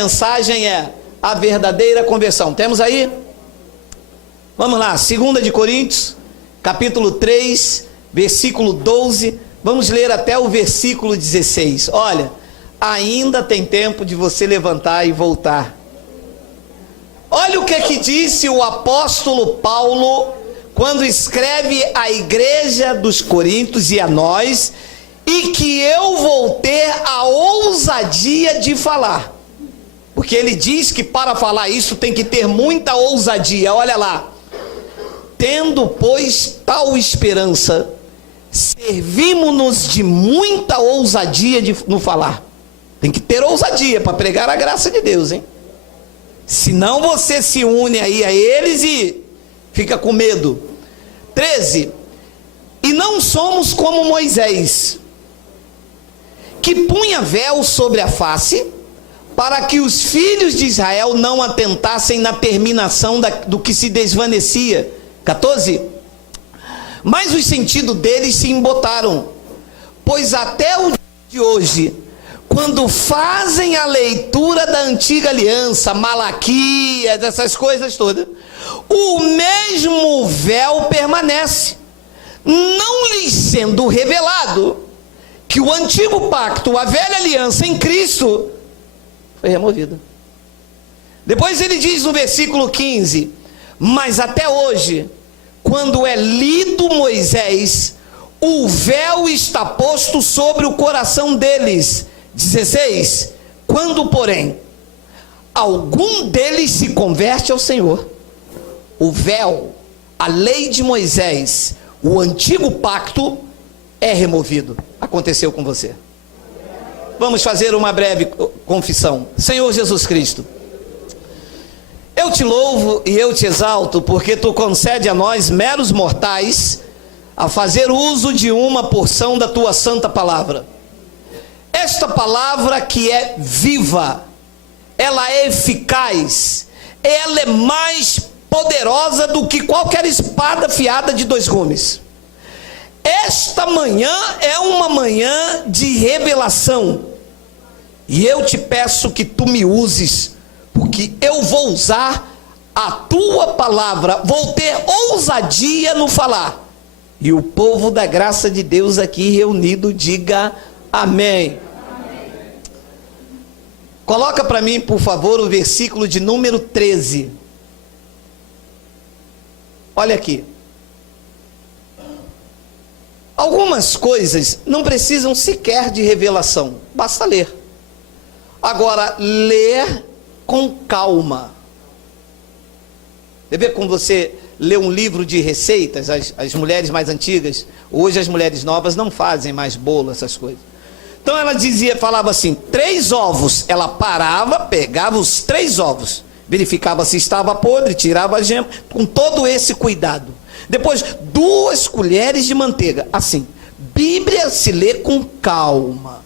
mensagem é a verdadeira conversão. Temos aí? Vamos lá, 2 de Coríntios, capítulo 3, versículo 12. Vamos ler até o versículo 16. Olha, ainda tem tempo de você levantar e voltar. Olha o que é que disse o apóstolo Paulo quando escreve à igreja dos Coríntios e a nós, e que eu vou ter a ousadia de falar. Porque ele diz que para falar isso tem que ter muita ousadia. Olha lá. Tendo, pois, tal esperança, servimos-nos de muita ousadia no falar. Tem que ter ousadia para pregar a graça de Deus, hein? Senão você se une aí a eles e fica com medo. 13. E não somos como Moisés, que punha véu sobre a face, para que os filhos de Israel não atentassem na terminação do que se desvanecia. 14. Mas os sentidos deles se embotaram, pois até o dia de hoje, quando fazem a leitura da antiga aliança, Malaquias, essas coisas todas, o mesmo véu permanece, não lhes sendo revelado que o antigo pacto, a velha aliança em Cristo, foi removida. Depois ele diz no versículo 15: mas até hoje, quando é lido Moisés, o véu está posto sobre o coração deles. 16. Quando, porém, algum deles se converte ao Senhor, o véu, a lei de Moisés, o antigo pacto é removido. Aconteceu com você. Vamos fazer uma breve confissão. Senhor Jesus Cristo, eu te louvo e eu te exalto, porque tu concede a nós, meros mortais, a fazer uso de uma porção da tua santa palavra. Esta palavra que é viva, ela é eficaz, ela é mais poderosa do que qualquer espada afiada de 2 gumes. Esta manhã é uma manhã de revelação, e eu te peço que tu me uses, porque eu vou usar a tua palavra, vou ter ousadia no falar, e o povo da graça de Deus aqui reunido diga amém. Coloca para mim, por favor, o versículo de número 13. Olha aqui. Algumas coisas não precisam sequer de revelação, basta ler. Agora, ler com calma. Você vê quando você lê um livro de receitas, as mulheres mais antigas, hoje as mulheres novas não fazem mais bolo, essas coisas. Então ela falava assim, 3 ovos, ela parava, pegava os 3 ovos, verificava se estava podre, tirava a gema, com todo esse cuidado. Depois, 2 colheres de manteiga, assim. Bíblia se lê com calma,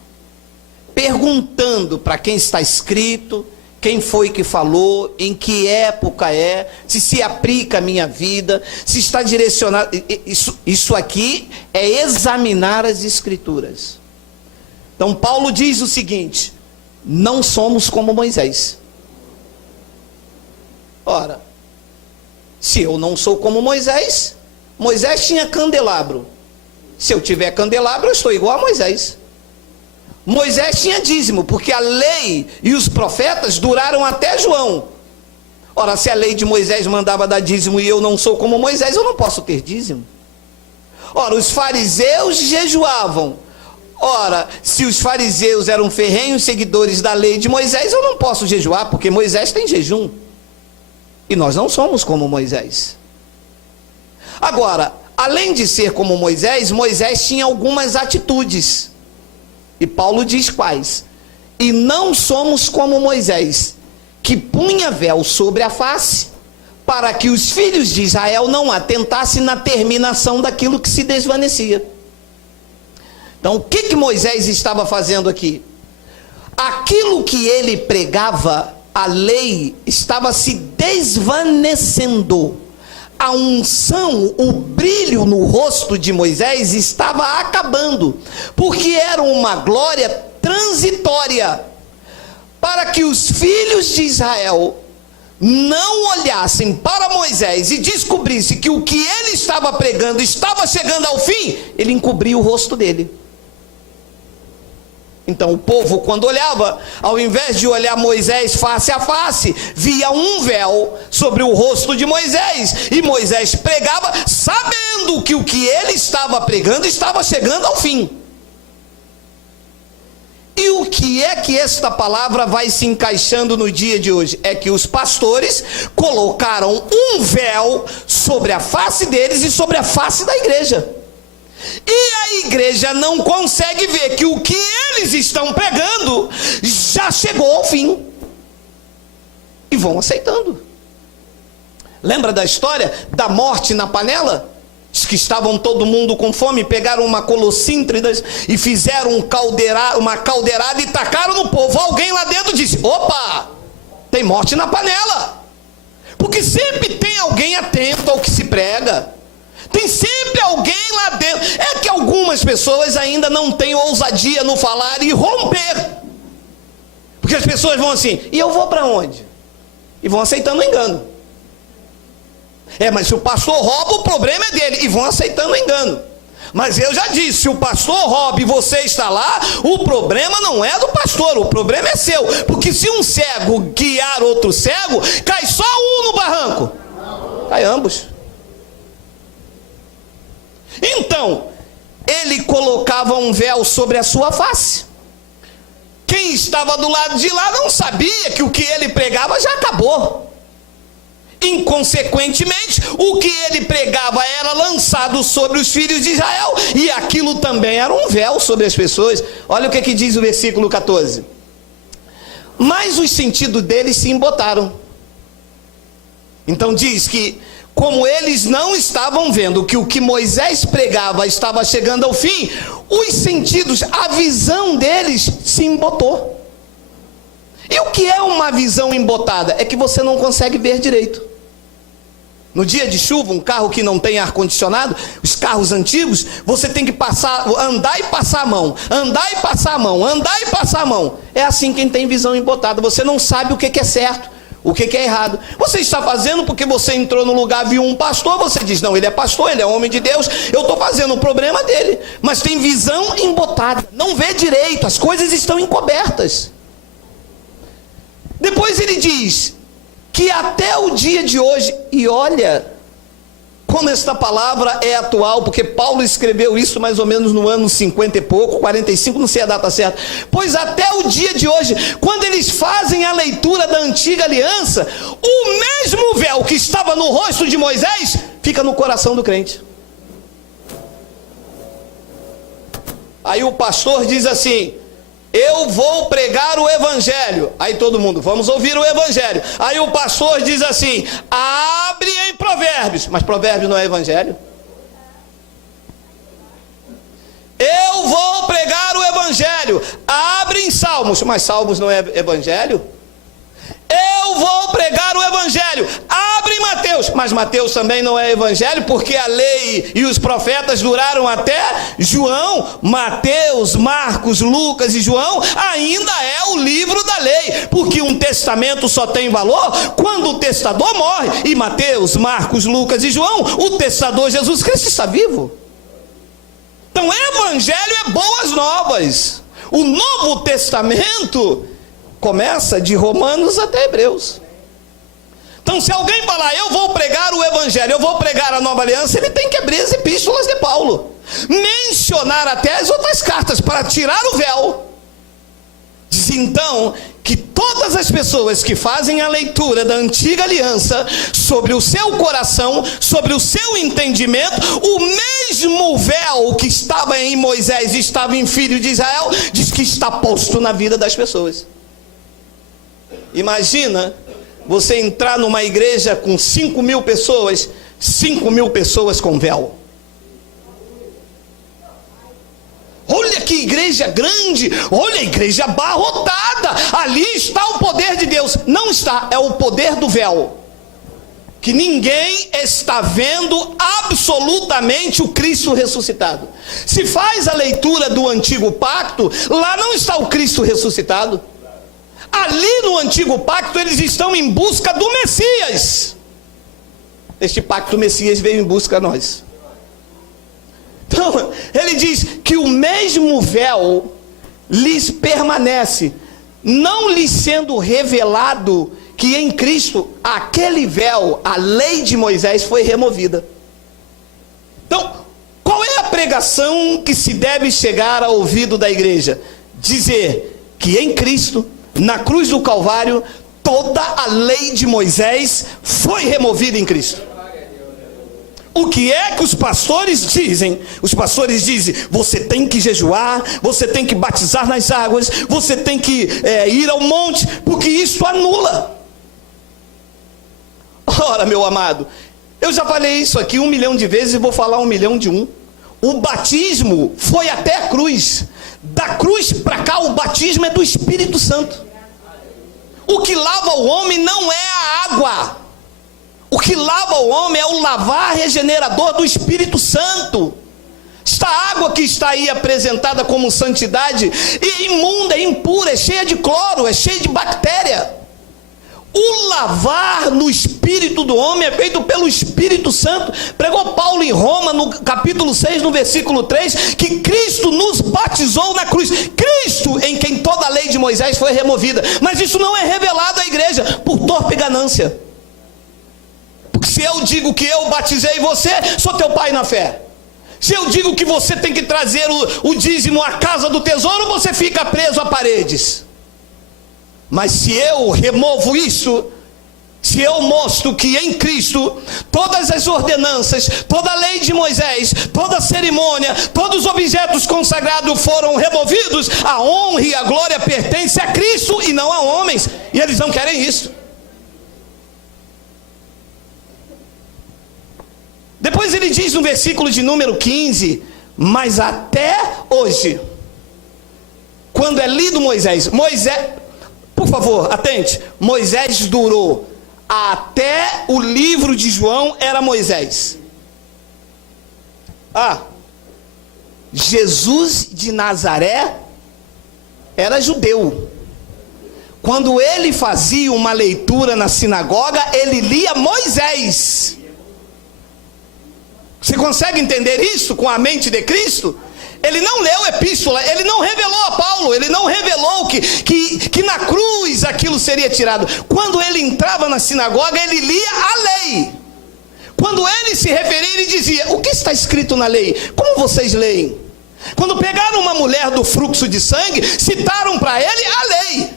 perguntando para quem está escrito, quem foi que falou, em que época é, se aplica à minha vida, se está direcionado. Isso aqui é examinar as escrituras. Então Paulo diz o seguinte: não somos como Moisés. Ora, se eu não sou como Moisés, Moisés tinha candelabro. Se eu tiver candelabro, eu estou igual a Moisés. Moisés tinha dízimo, porque a lei e os profetas duraram até João. Ora, se a lei de Moisés mandava dar dízimo e eu não sou como Moisés, eu não posso ter dízimo. Ora, os fariseus jejuavam. Ora, se os fariseus eram ferrenhos seguidores da lei de Moisés, eu não posso jejuar, porque Moisés tem jejum. E nós não somos como Moisés. Agora, além de ser como Moisés, Moisés tinha algumas atitudes. E Paulo diz quais. E não somos como Moisés, que punha véu sobre a face, para que os filhos de Israel não atentassem na terminação daquilo que se desvanecia. Então, o que Moisés estava fazendo aqui? Aquilo que ele pregava, a lei, estava se desvanecendo. A unção, o brilho no rosto de Moisés estava acabando, porque era uma glória transitória. para que os filhos de Israel não olhassem para Moisés e descobrissem que o que ele estava pregando estava chegando ao fim, ele encobria o rosto dele. Então o povo, quando olhava, ao invés de olhar Moisés face a face, via um véu sobre o rosto de Moisés, e Moisés pregava sabendo que o que ele estava pregando estava chegando ao fim. E o que é que esta palavra vai se encaixando no dia de hoje? É que os pastores colocaram um véu sobre a face deles e sobre a face da igreja. E a igreja não consegue ver que o que eles estão pregando já chegou ao fim. E vão aceitando. Lembra da história da morte na panela? Diz que estavam todo mundo com fome, pegaram uma colossíntridas e fizeram uma caldeirada e tacaram no povo. Alguém lá dentro disse: opa, tem morte na panela. Porque sempre tem alguém atento ao que se prega. Tem sempre alguém lá dentro. É que algumas pessoas ainda não têm ousadia no falar e romper. Porque as pessoas vão assim: e eu vou para onde? E vão aceitando o engano. Mas se o pastor rouba, o problema é dele. E vão aceitando o engano. Mas eu já disse, se o pastor rouba e você está lá, o problema não é do pastor, o problema é seu. Porque se um cego guiar outro cego, cai só um no barranco. Cai ambos. Então, ele colocava um véu sobre a sua face. Quem estava do lado de lá não sabia que o que ele pregava já acabou. Inconsequentemente, o que ele pregava era lançado sobre os filhos de Israel, e aquilo também era um véu sobre as pessoas. Olha o que diz o versículo 14. Mas os sentidos deles se embotaram. Então diz que, como eles não estavam vendo que o que Moisés pregava estava chegando ao fim, os sentidos, a visão deles se embotou. E o que é uma visão embotada? É que você não consegue ver direito. No dia de chuva, um carro que não tem ar-condicionado, os carros antigos, você tem que andar e passar a mão, andar e passar a mão, andar e passar a mão. É assim quem tem visão embotada. Você não sabe o que é certo, o que é errado. Você está fazendo porque você entrou no lugar, viu um pastor, você diz: não, ele é pastor, ele é homem de Deus, eu estou fazendo o problema dele. Mas tem visão embotada, não vê direito, as coisas estão encobertas. Depois ele diz que até o dia de hoje, e olha como esta palavra é atual, porque Paulo escreveu isso mais ou menos no ano 50 e pouco, 45, não sei a data certa. Pois até o dia de hoje, quando eles fazem a leitura da antiga aliança, o mesmo véu que estava no rosto de Moisés, fica no coração do crente. Aí o pastor diz assim: eu vou pregar o evangelho. Aí todo mundo: vamos ouvir o evangelho. Aí o pastor diz assim: abre em Provérbios. Mas Provérbios não é evangelho. Eu vou pregar o evangelho. Abre em Salmos. Mas Salmos não é evangelho. Eu vou pregar o evangelho. Abre em Mateus. Mas Mateus também não é evangelho, porque a lei e os profetas duraram até João. Mateus, Marcos, Lucas e João ainda é o livro da lei, porque um testamento só tem valor quando o testador morre. E Mateus, Marcos, Lucas e João, o testador Jesus Cristo está vivo. Então evangelho é boas novas. O Novo Testamento começa de Romanos até Hebreus. Então, se alguém falar: eu vou pregar o evangelho, eu vou pregar a nova aliança, ele tem que abrir as epístolas de Paulo, mencionar até as outras cartas para tirar o véu. Diz então que todas as pessoas que fazem a leitura da antiga aliança, sobre o seu coração, sobre o seu entendimento, o mesmo véu que estava em Moisés e estava em filho de Israel, diz que está posto na vida das pessoas. Imagina você entrar numa igreja com 5.000 pessoas, 5.000 pessoas com véu. Olha que igreja grande, olha a igreja abarrotada, ali está o poder de Deus. Não está, é o poder do véu. Que ninguém está vendo absolutamente o Cristo ressuscitado. Se faz a leitura do antigo pacto, lá não está o Cristo ressuscitado. Ali no antigo pacto eles estão em busca do Messias. Este pacto Messias veio em busca de nós. Então, ele diz que o mesmo véu lhes permanece, não lhes sendo revelado que em Cristo aquele véu, a lei de Moisés, foi removida. Então, qual é a pregação que se deve chegar ao ouvido da igreja? Dizer que em Cristo, na cruz do Calvário, toda a lei de Moisés foi removida em Cristo. O que é que os pastores dizem? Os pastores dizem: você tem que jejuar, você tem que batizar nas águas, você tem que ir ao monte, porque isso anula. Ora, meu amado, eu já falei isso aqui 1 milhão de vezes e vou falar 1 milhão de um. O batismo foi até a cruz. Da cruz para cá, o batismo é do Espírito Santo. O que lava o homem não é a água. O que lava o homem é o lavar regenerador do Espírito Santo. Esta água que está aí apresentada como santidade, é imunda, é impura, é cheia de cloro, é cheia de bactéria. O lavar no espírito do homem é feito pelo Espírito Santo. Pregou Paulo em Roma, no capítulo 6, no versículo 3, que Cristo nos batizou na cruz. Cristo em quem toda a lei de Moisés foi removida. Mas isso não é revelado à igreja, por torpe ganância. Porque se eu digo que eu batizei você, sou teu pai na fé. Se eu digo que você tem que trazer o dízimo à casa do tesouro, você fica preso a paredes. Mas se eu removo isso, se eu mostro que em Cristo todas as ordenanças, toda a lei de Moisés, toda a cerimônia, todos os objetos consagrados foram removidos, a honra e a glória pertencem a Cristo e não a homens, e eles não querem isso. Depois ele diz no versículo de número 15: mas até hoje, quando é lido Moisés, por favor, atente, Moisés durou até o livro de João, era Moisés. Jesus de Nazaré era judeu. Quando ele fazia uma leitura na sinagoga, ele lia Moisés. Você consegue entender isso com a mente de Cristo? Ele não leu epístola, ele não revelou a Paulo, ele não revelou que na cruz aquilo seria tirado. Quando ele entrava na sinagoga, ele lia a lei. Quando ele se referia, ele dizia: o que está escrito na lei? Como vocês leem? Quando pegaram uma mulher do fluxo de sangue, citaram para ele a lei.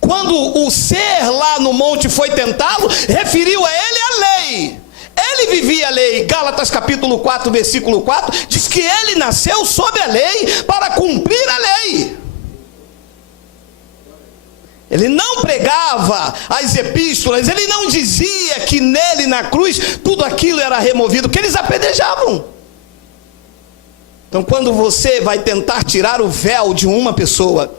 Quando o ser lá no monte foi tentá-lo, referiu a ele a lei. Ele vivia a lei. Gálatas capítulo 4, versículo 4, diz que ele nasceu sob a lei para cumprir a lei. Ele não pregava as epístolas, ele não dizia que nele na cruz tudo aquilo era removido, que eles apedrejavam. Então quando você vai tentar tirar o véu de uma pessoa,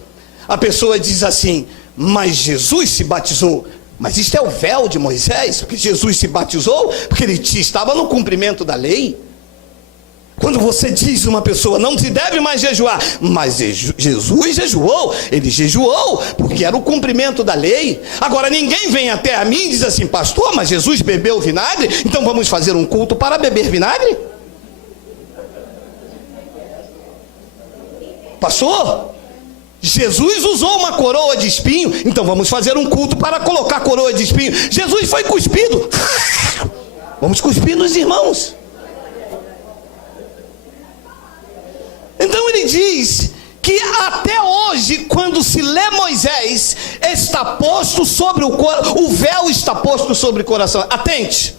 a pessoa diz assim: mas Jesus se batizou. Mas isto é o véu de Moisés, porque Jesus se batizou, porque ele estava no cumprimento da lei. Quando você diz uma pessoa: não se deve mais jejuar, mas Jesus jejuou, ele jejuou, porque era o cumprimento da lei. Agora ninguém vem até a mim e diz assim: pastor, mas Jesus bebeu vinagre, então vamos fazer um culto para beber vinagre? Pastor, Jesus usou uma coroa de espinho, então vamos fazer um culto para colocar coroa de espinho. Jesus foi cuspido, vamos cuspir nos irmãos. Então ele diz que até hoje, quando se lê Moisés, está posto sobre o véu está posto sobre o coração. Atente,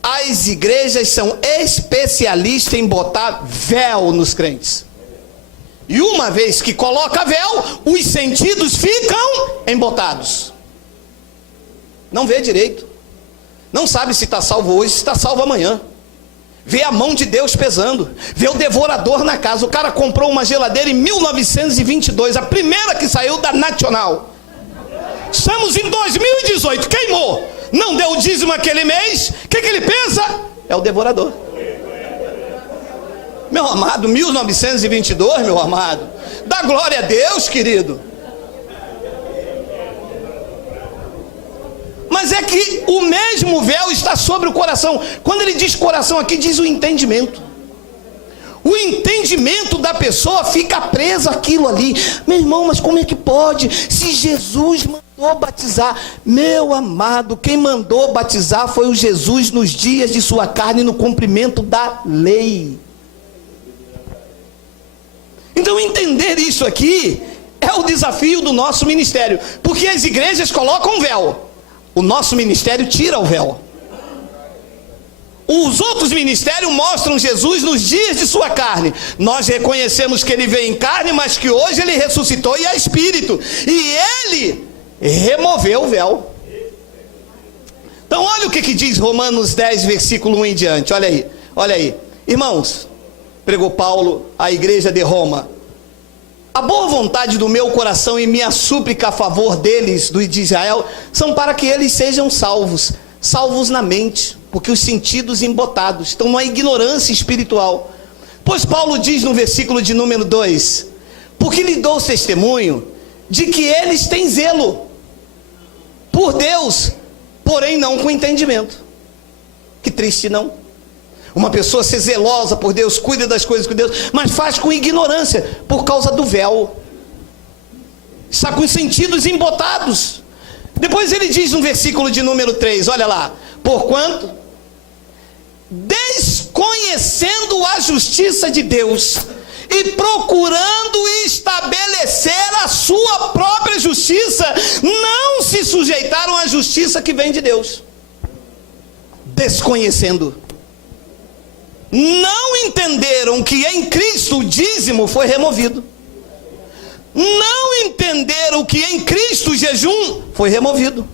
as igrejas são especialistas em botar véu nos crentes. E uma vez que coloca véu, os sentidos ficam embotados. Não vê direito. Não sabe se está salvo hoje, se está salvo amanhã. Vê a mão de Deus pesando. Vê o devorador na casa. O cara comprou uma geladeira em 1922, a primeira que saiu da Nacional. Estamos em 2018, queimou. Não deu o dízimo aquele mês. O que ele pensa? É o devorador. Meu amado, 1922, meu amado. Dá glória a Deus, querido. mas é que o mesmo véu está sobre o coração. Quando ele diz coração aqui, diz o entendimento. O entendimento da pessoa fica preso àquilo ali. Meu irmão, mas como é que pode? Se Jesus mandou batizar. Meu amado, quem mandou batizar foi o Jesus nos dias de sua carne, no cumprimento da lei. Então entender isso aqui é o desafio do nosso ministério. Porque as igrejas colocam véu. O nosso ministério tira o véu. Os outros ministérios mostram Jesus nos dias de sua carne. Nós reconhecemos que ele veio em carne, mas que hoje ele ressuscitou e é espírito. E ele removeu o véu. Então olha o que diz Romanos 10, versículo 1 em diante. Olha aí, olha aí. Irmãos, pregou Paulo à igreja de Roma: a boa vontade do meu coração e minha súplica a favor deles, do de Israel, são para que eles sejam salvos. Salvos na mente, porque os sentidos embotados estão numa ignorância espiritual. Pois Paulo diz no versículo de número 2: porque lhe dou testemunho de que eles têm zelo por Deus, porém não com entendimento. Que triste, não? Uma pessoa ser zelosa por Deus, cuida das coisas com Deus, mas faz com ignorância, por causa do véu. Está com os sentidos embotados. Depois ele diz no versículo de número 3, olha lá: porquanto, desconhecendo a justiça de Deus e procurando estabelecer a sua própria justiça, não se sujeitaram à justiça que vem de Deus. Desconhecendo, não entenderam que em Cristo o dízimo foi removido. Não entenderam que em Cristo o jejum foi removido.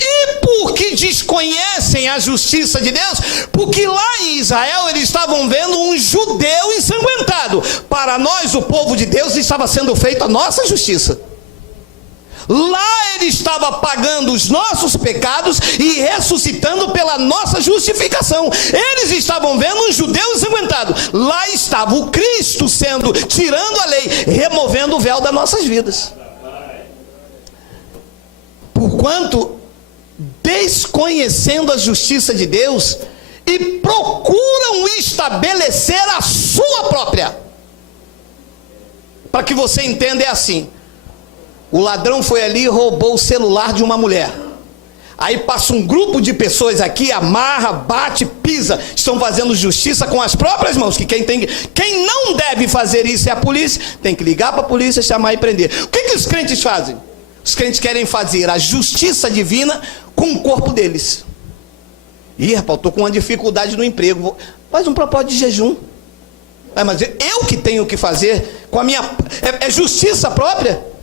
E porque desconhecem a justiça de Deus, porque lá em Israel eles estavam vendo um judeu ensanguentado. Para nós, o povo de Deus, estava sendo feita a nossa justiça. Lá ele estava pagando os nossos pecados e ressuscitando pela nossa justificação. Eles estavam vendo um judeu ensanguentado. Lá estava o Cristo sendo, tirando a lei, removendo o véu das nossas vidas. Porquanto, desconhecendo a justiça de Deus, e procuram estabelecer a sua própria. Para que você entenda, é assim: o ladrão foi ali e roubou o celular de uma mulher. Aí passa um grupo de pessoas aqui, amarra, bate, pisa. Estão fazendo justiça com as próprias mãos. Que quem não deve fazer isso é a polícia. Tem que ligar para a polícia, chamar e prender. O que os crentes fazem? Os crentes querem fazer a justiça divina com o corpo deles. Ih, rapaz, estou com uma dificuldade no emprego. Faz um propósito de jejum. Mas eu que tenho que fazer com a minha... É justiça própria?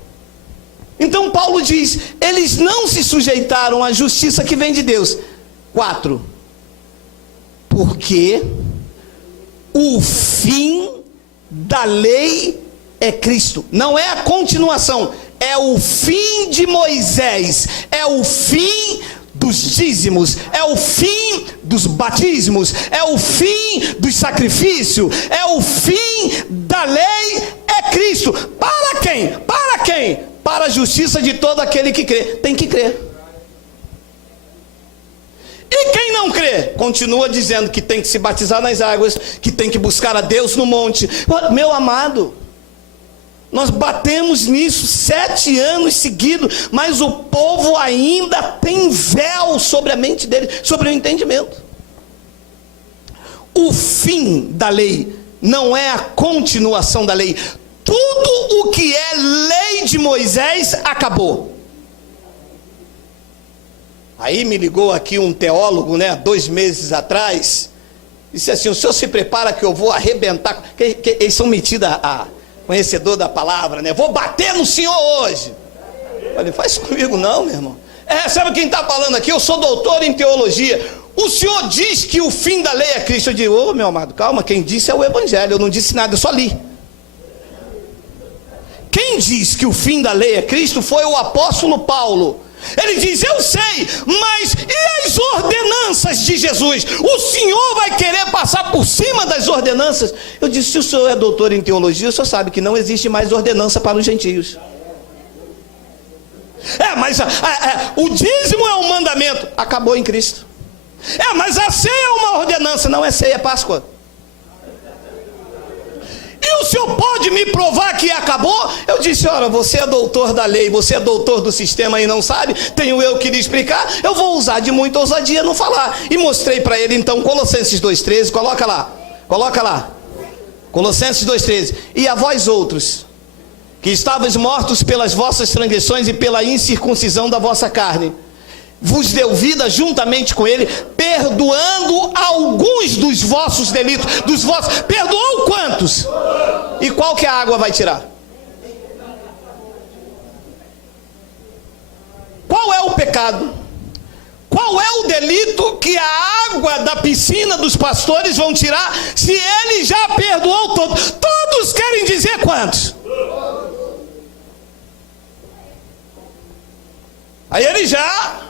Então Paulo diz: eles não se sujeitaram à justiça que vem de Deus. 4. Porque o fim da lei é Cristo. Não é a continuação, é o fim de Moisés, é o fim dos dízimos, é o fim dos batismos, é o fim do sacrifício, é o fim da lei, é Cristo. Para quem? Para quem? Para a justiça de todo aquele que crê. Tem que crer. E quem não crê, continua dizendo que tem que se batizar nas águas, que tem que buscar a Deus no monte. Meu amado, nós batemos nisso 7 anos seguidos, mas o povo ainda tem véu sobre a mente dele, sobre o entendimento. O fim da lei não é a continuação da lei. Tudo o que é lei de Moisés acabou. Aí me ligou aqui um teólogo, 2 meses atrás, disse assim: o senhor se prepara que eu vou arrebentar, que eles são metidos a conhecedor da palavra, vou bater no senhor hoje. Eu falei: faz comigo não, meu irmão. Sabe quem está falando aqui? Eu sou doutor em teologia. O senhor diz que o fim da lei é Cristo. Eu digo: meu amado, calma, quem disse é o evangelho, eu não disse nada, eu só li. Quem diz que o fim da lei é Cristo foi o apóstolo Paulo. Ele diz: eu sei, mas e as ordenanças de Jesus? O senhor vai querer passar por cima das ordenanças? Eu disse: se o senhor é doutor em teologia, o senhor sabe que não existe mais ordenança para os gentios. Mas o dízimo é um mandamento. Acabou em Cristo. Mas a ceia é uma ordenança. Não é ceia, é Páscoa. E o senhor pode me provar que acabou? Eu disse, ora, você é doutor da lei, você é doutor do sistema e não sabe, tenho eu que lhe explicar, eu vou usar de muita ousadia não falar. E mostrei para ele então Colossenses 2,13, coloca lá, Colossenses 2,13, e a vós outros, que estavais mortos pelas vossas transgressões e pela incircuncisão da vossa carne, vos deu vida juntamente com ele, perdoando alguns dos vossos delitos, perdoou quantos? E qual que a água vai tirar? Qual é o pecado? Qual é o delito que a água da piscina dos pastores vão tirar, se ele já perdoou todos? Todos querem dizer quantos? Aí ele já...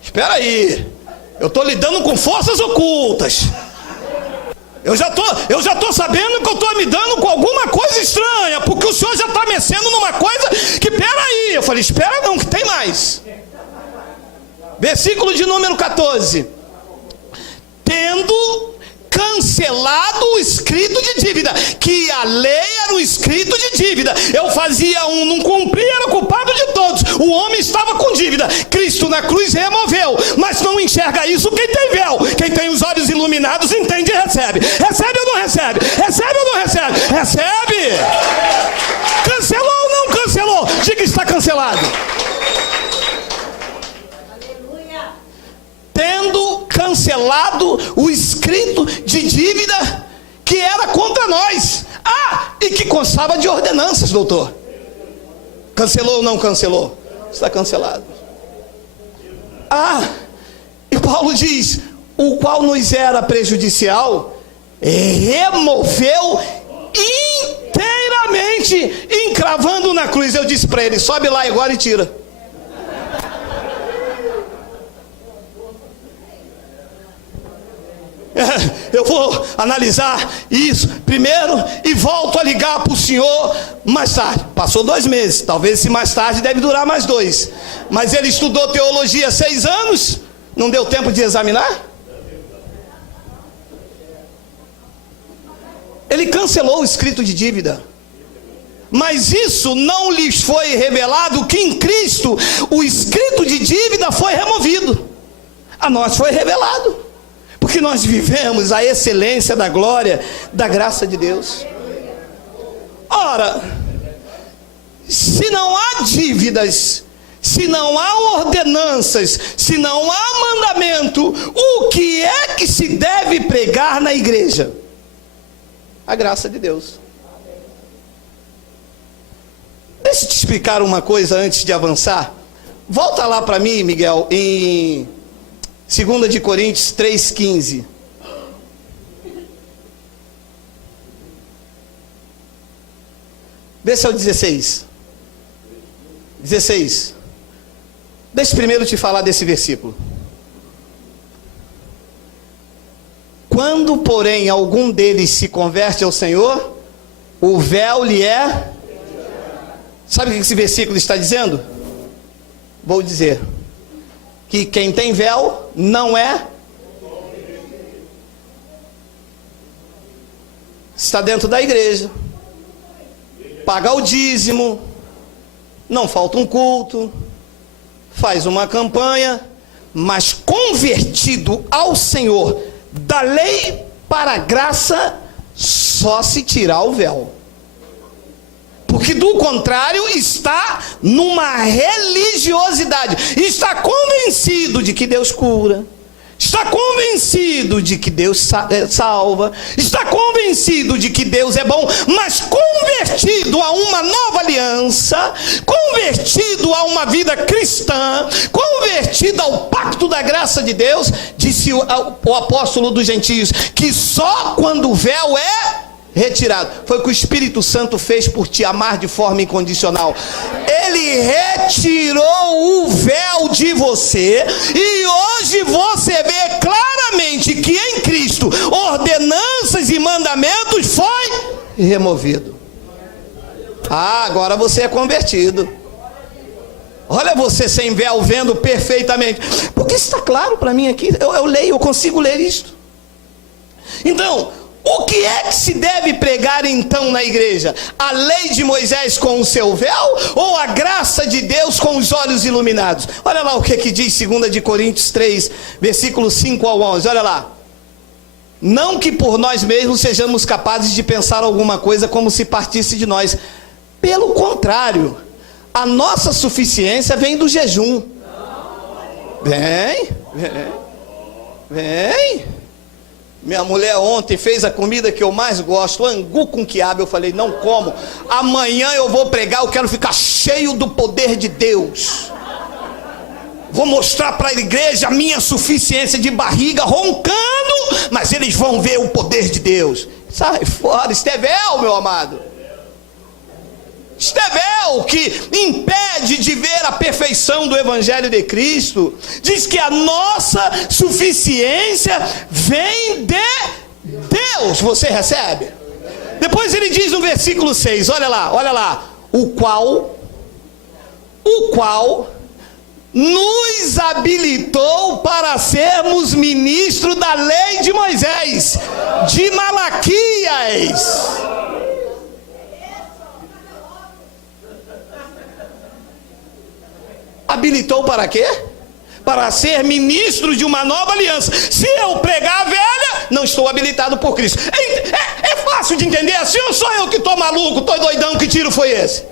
Espera aí, eu estou lidando com forças ocultas. Eu já tô sabendo que eu estou me dando com alguma coisa estranha, porque o senhor já está mexendo numa coisa que, espera aí. Eu falei, espera não, que tem mais. Versículo de número 14. Tendo cancelado o escrito de dívida, que a lei era o escrito de dívida. Eu fazia não cumpria, era culpado de todos. O homem estava com dívida. Cristo na cruz removeu, mas não enxerga isso quem tem véu. Quem tem os olhos iluminados entende e recebe. Recebe ou não recebe? Recebe ou não recebe? Recebe! Cancelou ou não cancelou? Diga, está cancelado. Tendo cancelado o escrito de dívida que era contra nós. E que constava de ordenanças, doutor. Cancelou ou não cancelou? Está cancelado. E Paulo diz, o qual nos era prejudicial, removeu inteiramente, encravando na cruz. Eu disse para ele, sobe lá agora e tira. Eu vou analisar isso primeiro e volto a ligar para o senhor mais tarde. Passou 2 meses, talvez esse mais tarde deve durar mais 2. Mas ele estudou teologia 6 anos, não deu tempo de examinar? Ele cancelou o escrito de dívida. Mas isso não lhes foi revelado que em Cristo o escrito de dívida foi removido. A nós foi revelado. Porque nós vivemos a excelência da glória, da graça de Deus. Ora, se não há dívidas, se não há ordenanças, se não há mandamento, o que é que se deve pregar na igreja? A graça de Deus. Deixa eu te explicar uma coisa antes de avançar. Volta lá para mim, Miguel, em 2 de Coríntios 3,15. Vê se é o 16. 16. Deixa primeiro te falar desse versículo. Quando, porém, algum deles se converte ao Senhor, o véu lhe é... Sabe o que esse versículo está dizendo? Vou dizer. Que quem tem véu não é... Está dentro da igreja, paga o dízimo, não falta um culto, faz uma campanha, mas convertido ao Senhor, da lei para a graça, só se tirar o véu. Porque do contrário está numa religiosidade, está convencido de que Deus cura, está convencido de que Deus salva, está convencido de que Deus é bom, mas convertido a uma nova aliança, convertido a uma vida cristã, convertido ao pacto da graça de Deus, disse o apóstolo dos gentios, que só quando o véu é retirado. Foi o que o Espírito Santo fez por te amar de forma incondicional. Ele retirou o véu de você e hoje você vê claramente que em Cristo ordenanças e mandamentos foi removido. Agora você é convertido. Olha você sem véu vendo perfeitamente. Porque isso está claro para mim aqui. Eu leio, eu consigo ler isto. Então, o que é que se deve pregar então na igreja? A lei de Moisés com o seu véu ou a graça de Deus com os olhos iluminados? Olha lá o que diz 2 de Coríntios 3, versículos 5 ao 11. Olha lá. Não que por nós mesmos sejamos capazes de pensar alguma coisa como se partisse de nós. Pelo contrário, a nossa suficiência vem do jejum. Vem. Minha mulher ontem fez a comida que eu mais gosto, angu com quiabo. Eu falei, não como. Amanhã eu vou pregar, eu quero ficar cheio do poder de Deus. Vou mostrar para a igreja a minha suficiência de barriga, roncando, mas eles vão ver o poder de Deus. Sai fora, Estevel, meu amado. Estevel, que impede de ver a perfeição do Evangelho de Cristo, diz que a nossa suficiência vem de Deus. Você recebe? Depois ele diz no versículo 6, olha lá, o qual nos habilitou para sermos ministros da lei de Moisés, de Malaquias. Habilitou para quê? Para ser ministro de uma nova aliança. Se eu pregar a velha, não estou habilitado por Cristo. É fácil de entender assim, ou sou eu que estou maluco, estou doidão, que tiro foi esse?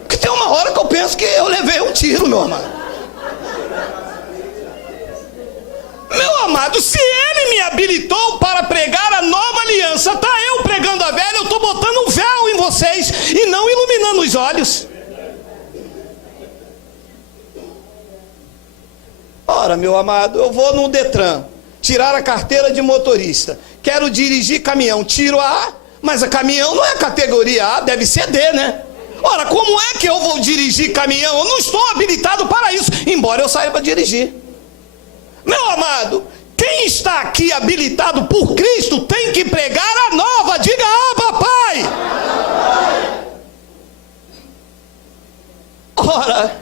Porque tem uma hora que eu penso que eu levei um tiro, meu amado. Meu amado, se ele me habilitou para pregar a nova aliança, tá eu pregando a velha, eu estou botando um véu em vocês e não iluminando os olhos. Ora, meu amado, eu vou no Detran tirar a carteira de motorista, quero dirigir caminhão, tiro a A, mas a caminhão não é categoria A, deve ser D, né? Ora, como é que eu vou dirigir caminhão? Eu não estou habilitado para isso, embora eu saiba dirigir. Meu amado, quem está aqui habilitado por Cristo tem que pregar a nova. Diga, papai. Ora,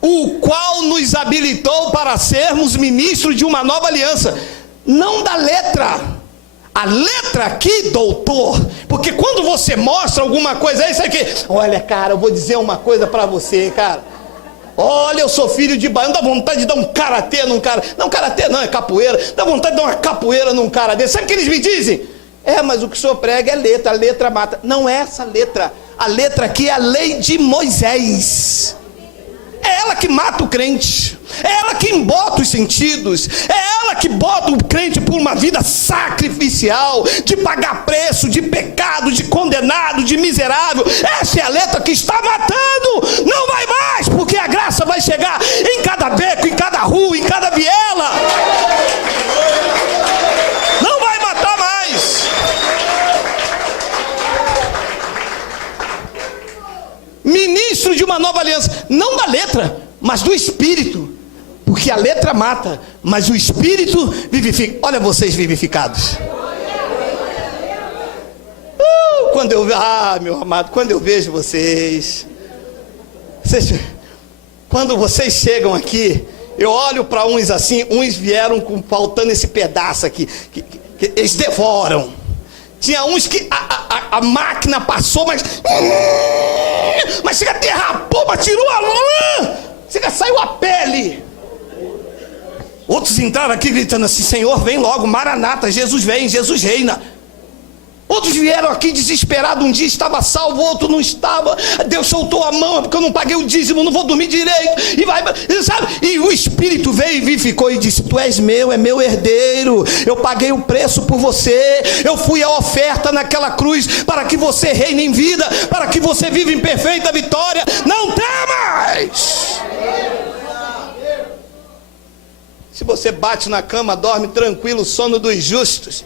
o qual nos habilitou para sermos ministros de uma nova aliança, não da letra. A letra aqui, doutor, porque quando você mostra alguma coisa, é isso aqui. Olha, cara, eu vou dizer uma coisa para você, cara. Olha, eu sou filho de baiano, dá vontade de dar um karatê num cara. Não, karatê não, é capoeira. Dá vontade de dar uma capoeira num cara desse. Sabe o que eles me dizem? Mas o que o senhor prega é letra, a letra mata. Não é essa letra. A letra aqui é a lei de Moisés. É ela que mata o crente. É ela que embota os sentidos. É ela que bota o crente por uma vida sacrificial, de pagar preço, de pecado, de condenado, de miserável. Essa é a letra que está matando. Não vai mais, porque a graça vai chegar em cada beco, em cada rua, em cada viela. Não vai matar mais. Ministro de uma nova aliança, não da letra, mas do Espírito. Porque a letra mata, mas o Espírito vivifica. Olha vocês vivificados. Meu amado, quando eu vejo vocês, quando vocês chegam aqui, eu olho para uns assim, uns vieram faltando esse pedaço aqui, que eles devoram. Tinha uns que a máquina passou, mas chega, derrapou, mas tirou a lã, chega, saiu a pele. Outros entraram aqui gritando assim, Senhor, vem logo, Maranata, Jesus vem, Jesus reina. Outros vieram aqui desesperados, um dia estava salvo, outro não estava. Deus soltou a mão, porque eu não paguei o dízimo, não vou dormir direito. E o Espírito veio e vivificou e disse, tu és meu, é meu herdeiro. Eu paguei o preço por você. Eu fui a oferta naquela cruz para que você reine em vida, para que você viva em perfeita vitória. Não temas! Se você bate na cama, dorme tranquilo, o sono dos justos.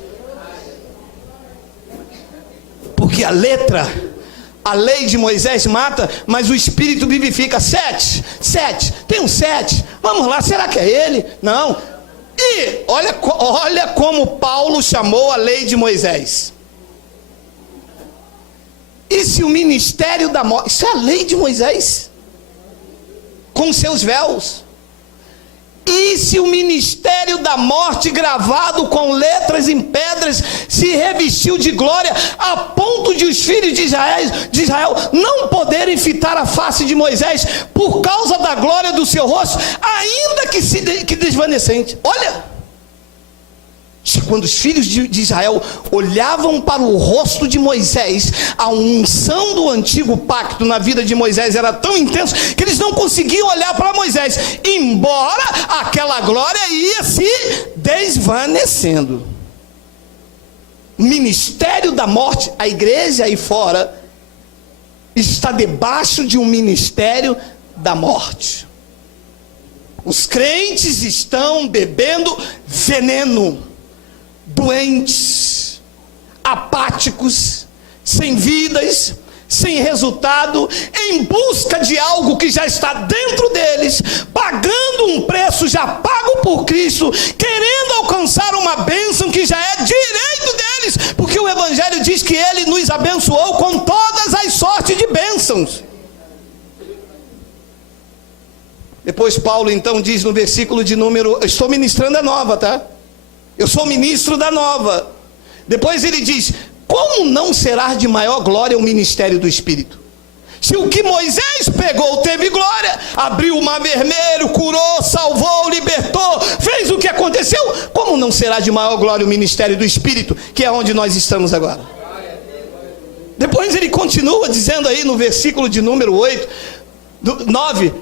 Porque a lei de Moisés mata, mas o Espírito vivifica. 7, tem um 7. Vamos lá, será que é ele? Não. E olha como Paulo chamou a lei de Moisés. E se o ministério da morte, isso é a lei de Moisés, com seus véus. E se o ministério da morte, gravado com letras em pedras, se revestiu de glória, a ponto de os filhos de Israel não poderem fitar a face de Moisés, por causa da glória do seu rosto, ainda que desvanecente. Olha, quando os filhos de Israel olhavam para o rosto de Moisés, a unção do antigo pacto na vida de Moisés era tão intensa, que eles não conseguiam olhar para Moisés, embora aquela glória ia se desvanecendo. O ministério da morte, a igreja aí fora, está debaixo de um ministério da morte. Os crentes estão bebendo veneno, doentes, apáticos, sem vidas, sem resultado, em busca de algo que já está dentro deles, pagando um preço já pago por Cristo, querendo alcançar uma bênção que já é direito deles, porque o Evangelho diz que Ele nos abençoou com todas as sortes de bênçãos. Depois Paulo então diz no versículo de número, eu estou ministrando a nova, tá? Eu sou ministro da nova. Depois ele diz, como não será de maior glória o ministério do Espírito? Se o que Moisés pegou teve glória, abriu o mar vermelho, curou, salvou, libertou, fez o que aconteceu, como não será de maior glória o ministério do Espírito, que é onde nós estamos agora? Depois ele continua dizendo aí no versículo de número 9,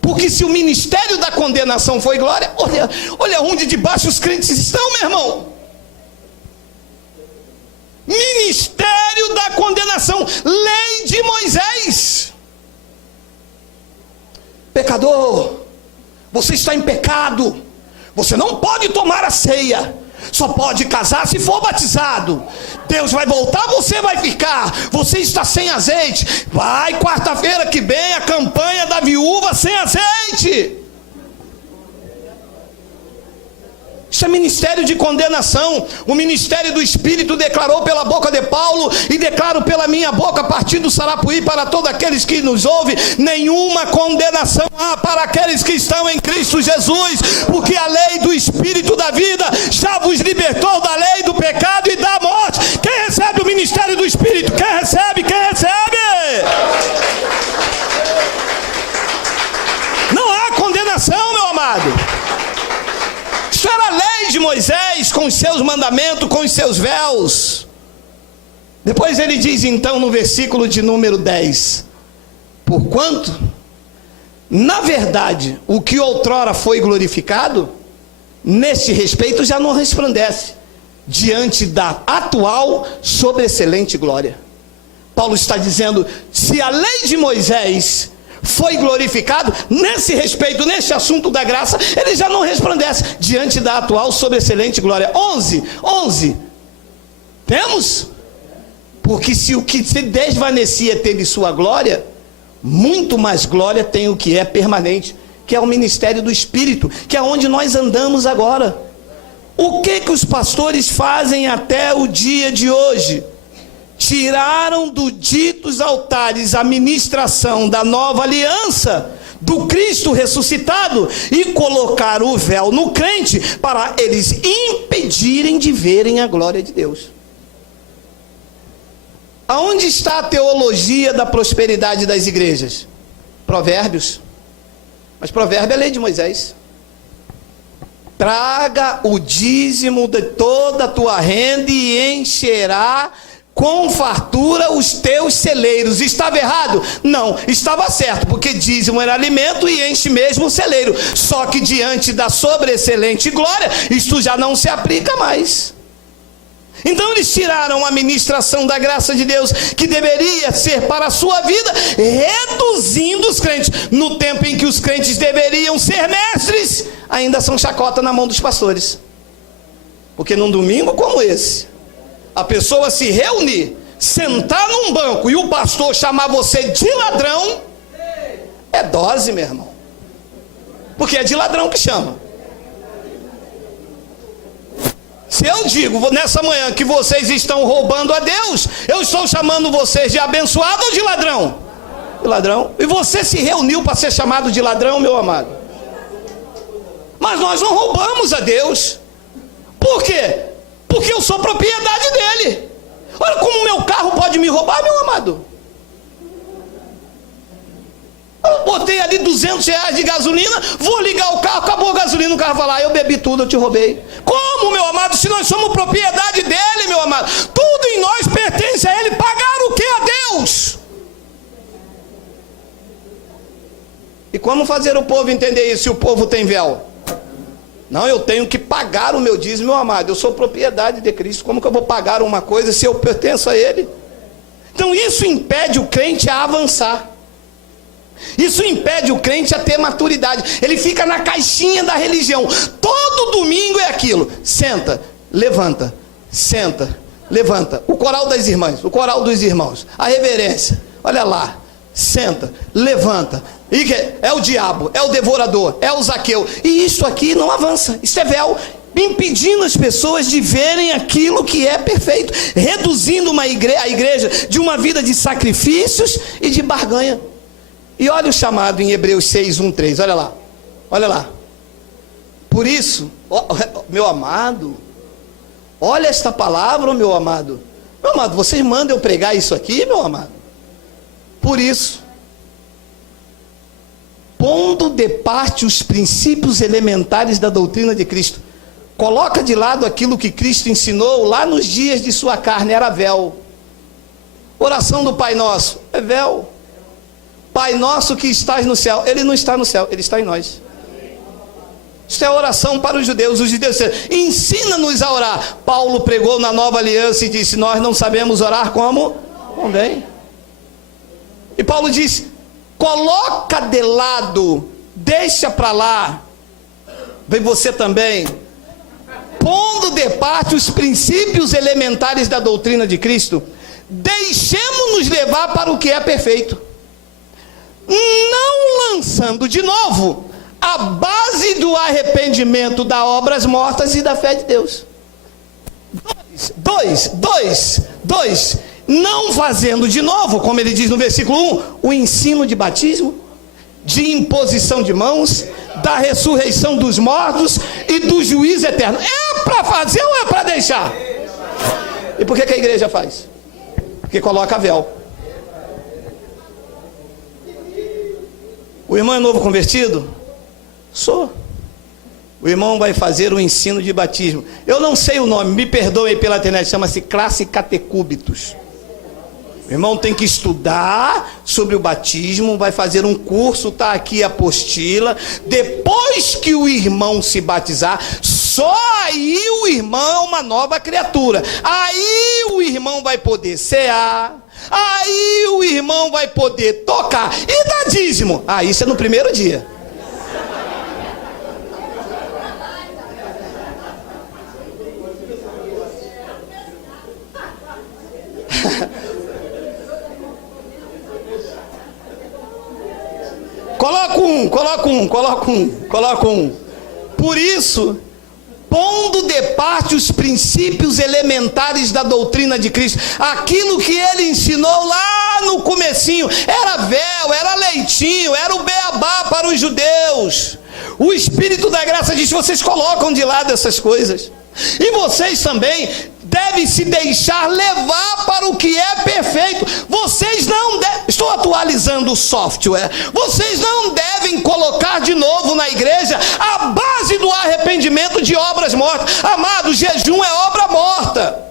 porque se o ministério da condenação foi glória, olha onde debaixo os crentes estão, meu irmão. Ministério da condenação, lei de Moisés. Pecador, você está em pecado, você não pode tomar a ceia, só pode casar se for batizado. Deus vai voltar, você vai ficar. Você está sem azeite, vai quarta-feira que vem a campanha da viúva sem azeite. Isso é ministério de condenação. O ministério do Espírito declarou pela boca de Paulo, e declaro pela minha boca a partir do Sarapuí para todos aqueles que nos ouvem: nenhuma condenação há para aqueles que estão em Cristo Jesus, porque a lei do Espírito da vida já vos libertou da lei do pecado e da morte. Quem recebe o ministério do Espírito? Quem recebe? Quem recebe? Não há condenação, meu amado. Isso era a lei de Moisés, com os seus mandamentos, com os seus véus. Depois ele diz então no versículo de número 10, porquanto, na verdade, o que outrora foi glorificado, neste respeito já não resplandece, diante da atual sobreexcelente glória. Paulo está dizendo, se a lei de Moisés foi glorificado, nesse respeito, nesse assunto da graça, ele já não resplandece diante da atual sobreexcelente glória. 11, temos? Porque se o que se desvanecia teve sua glória, muito mais glória tem o que é permanente, que é o ministério do Espírito, que é onde nós andamos agora. O que os pastores fazem até o dia de hoje? Tiraram do ditos altares a ministração da nova aliança, do Cristo ressuscitado, e colocaram o véu no crente, para eles impedirem de verem a glória de Deus. Aonde está a teologia da prosperidade das igrejas? Provérbios. Mas provérbio é a lei de Moisés. Traga o dízimo de toda a tua renda e encherá com fartura os teus celeiros. Estava errado? Não, estava certo, porque dízimo era alimento e enche mesmo o celeiro. Só que diante da sobreexcelente glória, isto já não se aplica mais. Então eles tiraram a ministração da graça de Deus, que deveria ser para a sua vida, reduzindo os crentes. No tempo em que os crentes deveriam ser mestres, ainda são chacota na mão dos pastores. Porque num domingo como esse, a pessoa se reunir, sentar num banco e o pastor chamar você de ladrão, é dose, meu irmão. Porque é de ladrão que chama. Se eu digo nessa manhã que vocês estão roubando a Deus, eu estou chamando vocês de abençoado ou de ladrão? De ladrão. E você se reuniu para ser chamado de ladrão, meu amado? Mas nós não roubamos a Deus. Por quê? Porque eu sou propriedade dele. Olha como meu carro pode me roubar, meu amado. Eu botei ali R$200 de gasolina, vou ligar o carro, acabou a gasolina, o carro vai lá, eu bebi tudo, eu te roubei. Como, meu amado, se nós somos propriedade dele, meu amado? Tudo em nós pertence a ele. Pagar o que a Deus? E como fazer o povo entender isso se o povo tem véu? Não, eu tenho que pagar o meu dízimo, meu amado. Eu sou propriedade de Cristo. Como que eu vou pagar uma coisa se eu pertenço a ele? Então isso impede o crente a avançar. Isso impede o crente a ter maturidade. Ele fica na caixinha da religião. Todo domingo é aquilo. Senta, levanta, senta, levanta. O coral das irmãs, o coral dos irmãos, a reverência. Olha lá, senta, levanta. E é o diabo, é o devorador, é o Zaqueu. E isso aqui não avança. Isso é véu, impedindo as pessoas de verem aquilo que é perfeito, reduzindo a igreja de uma vida de sacrifícios e de barganha. E olha o chamado em Hebreus 6, 1, 3, olha lá, olha lá. Por isso, meu amado, olha esta palavra, meu amado. Meu amado, vocês mandam eu pregar isso aqui, meu amado? Por isso, pondo de parte os princípios elementares da doutrina de Cristo, coloca de lado aquilo que Cristo ensinou lá nos dias de sua carne, era véu. Oração do Pai Nosso, é véu. Pai Nosso que estás no céu, ele não está no céu, ele está em nós. Isso é oração para os judeus disseram, ensina-nos a orar. Paulo pregou na nova aliança e disse, nós não sabemos orar como convém. E Paulo disse, coloca de lado, deixa para lá, vem você também, pondo de parte os princípios elementares da doutrina de Cristo, deixemos-nos levar para o que é perfeito, não lançando de novo a base do arrependimento das obras mortas e da fé de Deus. Dois, não fazendo de novo, como ele diz no versículo 1, o ensino de batismo, de imposição de mãos, da ressurreição dos mortos e do juízo eterno. É para fazer ou é para deixar? E por que a igreja faz? Porque coloca véu. O irmão é novo convertido? Sou. O irmão vai fazer o ensino de batismo. Eu não sei o nome, me perdoem pela internet, chama-se classe catecúbitos. O irmão tem que estudar sobre o batismo, vai fazer um curso, está aqui a apostila. Depois que o irmão se batizar, só aí o irmão é uma nova criatura. Aí o irmão vai poder cear. Aí o irmão vai poder tocar e dar dízimo. Ah, isso é no primeiro dia. Coloca um. Por isso, pondo de parte os princípios elementares da doutrina de Cristo, aquilo que ele ensinou lá no comecinho, era véu, era leitinho, era o beabá para os judeus. O Espírito da graça diz, vocês colocam de lado essas coisas, e vocês também devem se deixar levar para o que é perfeito. Vocês não devem, estou atualizando o software, vocês não devem colocar de novo na igreja a base do arrependimento de obras mortas. Amado, jejum é obra morta,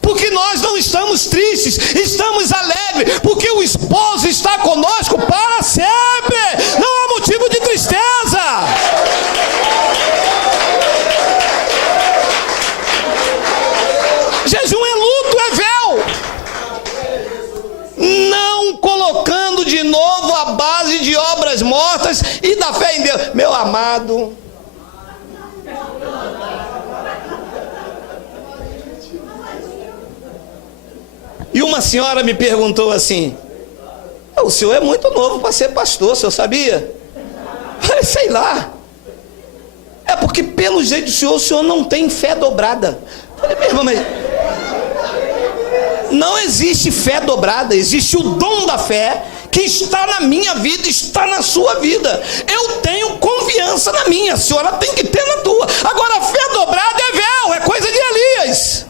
porque nós não estamos tristes, estamos alegres, porque o esposo está conosco para sempre, não há motivo de tristeza. Jejum é luto, é véu. Não colocando de novo a base de obras mortas e da fé em Deus. Meu amado, e uma senhora me perguntou assim, o senhor é muito novo para ser pastor, o senhor sabia? Eu falei, sei lá. É porque pelo jeito do senhor, o senhor não tem fé dobrada. Falei, meu irmão, mas não existe fé dobrada, existe o dom da fé que está na minha vida, está na sua vida. Eu tenho confiança na minha, a senhora tem que ter na tua. Agora a fé dobrada é véu, é coisa de Elias.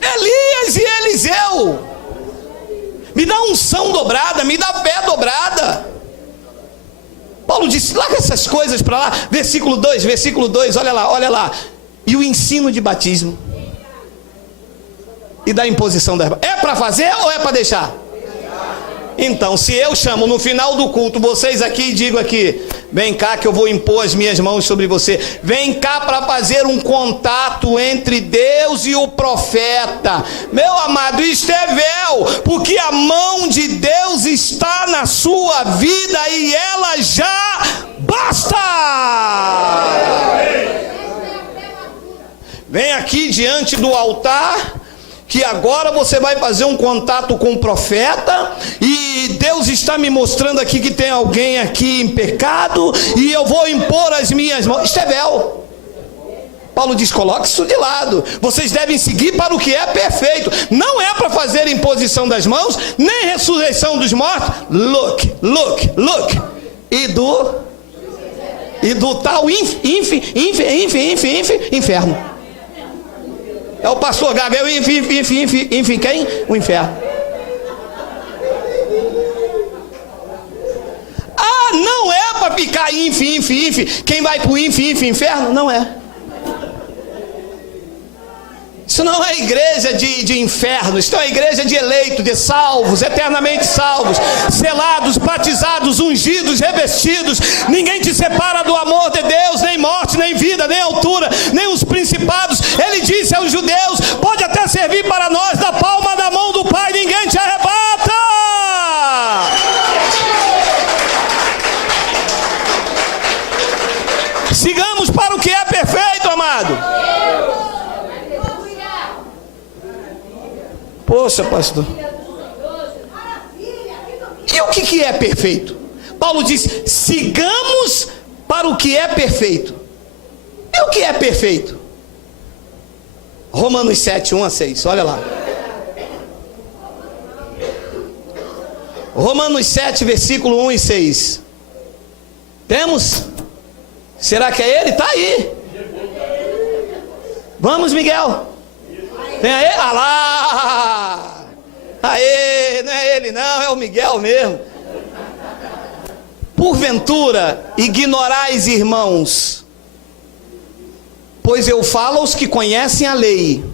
Elias e Eliseu. Me dá unção dobrada, me dá fé dobrada. Paulo disse, larga essas coisas para lá. Versículo 2, olha lá. E o ensino de batismo e da imposição das mãos. É para fazer ou é para deixar? Então, se eu chamo no final do culto vocês aqui e digo aqui, vem cá que eu vou impor as minhas mãos sobre você, vem cá para fazer um contato entre Deus e o profeta, meu amado, isto é véu, porque a mão de Deus está na sua vida e ela já basta. Vem aqui diante do altar, que agora você vai fazer um contato com o profeta, e Deus está me mostrando aqui que tem alguém aqui em pecado, e eu vou impor as minhas mãos. Isto é véu. Paulo diz, coloque isso de lado, vocês devem seguir para o que é perfeito, não é para fazer imposição das mãos, nem ressurreição dos mortos, look, e do tal inferno. É o pastor Gabriel, enfim, quem? O inferno. Ah, não é para ficar enfim. Quem vai para o inferno? Não é. Isso não é igreja de inferno, isso é uma igreja de eleitos, de salvos, eternamente salvos, selados, batizados, ungidos, revestidos. Ninguém te separa do amor de Deus, nem morte, nem vida, nem altura, nem os principados. Ele disse aos judeus, pode até servir para nós da palma da mão do Pai, ninguém te arrebata. Sigamos para o que é perfeito, amado. Poxa, pastor. E o que é perfeito? Paulo diz, sigamos para o que é perfeito. E o que é perfeito? Romanos 7, 1-6, olha lá. Romanos 7, versículo 1 e 6. Temos? Será que é ele? Está aí. Vamos, Miguel. Tem aí? Ah lá! Aê, não é ele não, é o Miguel mesmo. Porventura, ignorais, irmãos, pois eu falo aos que conhecem a lei,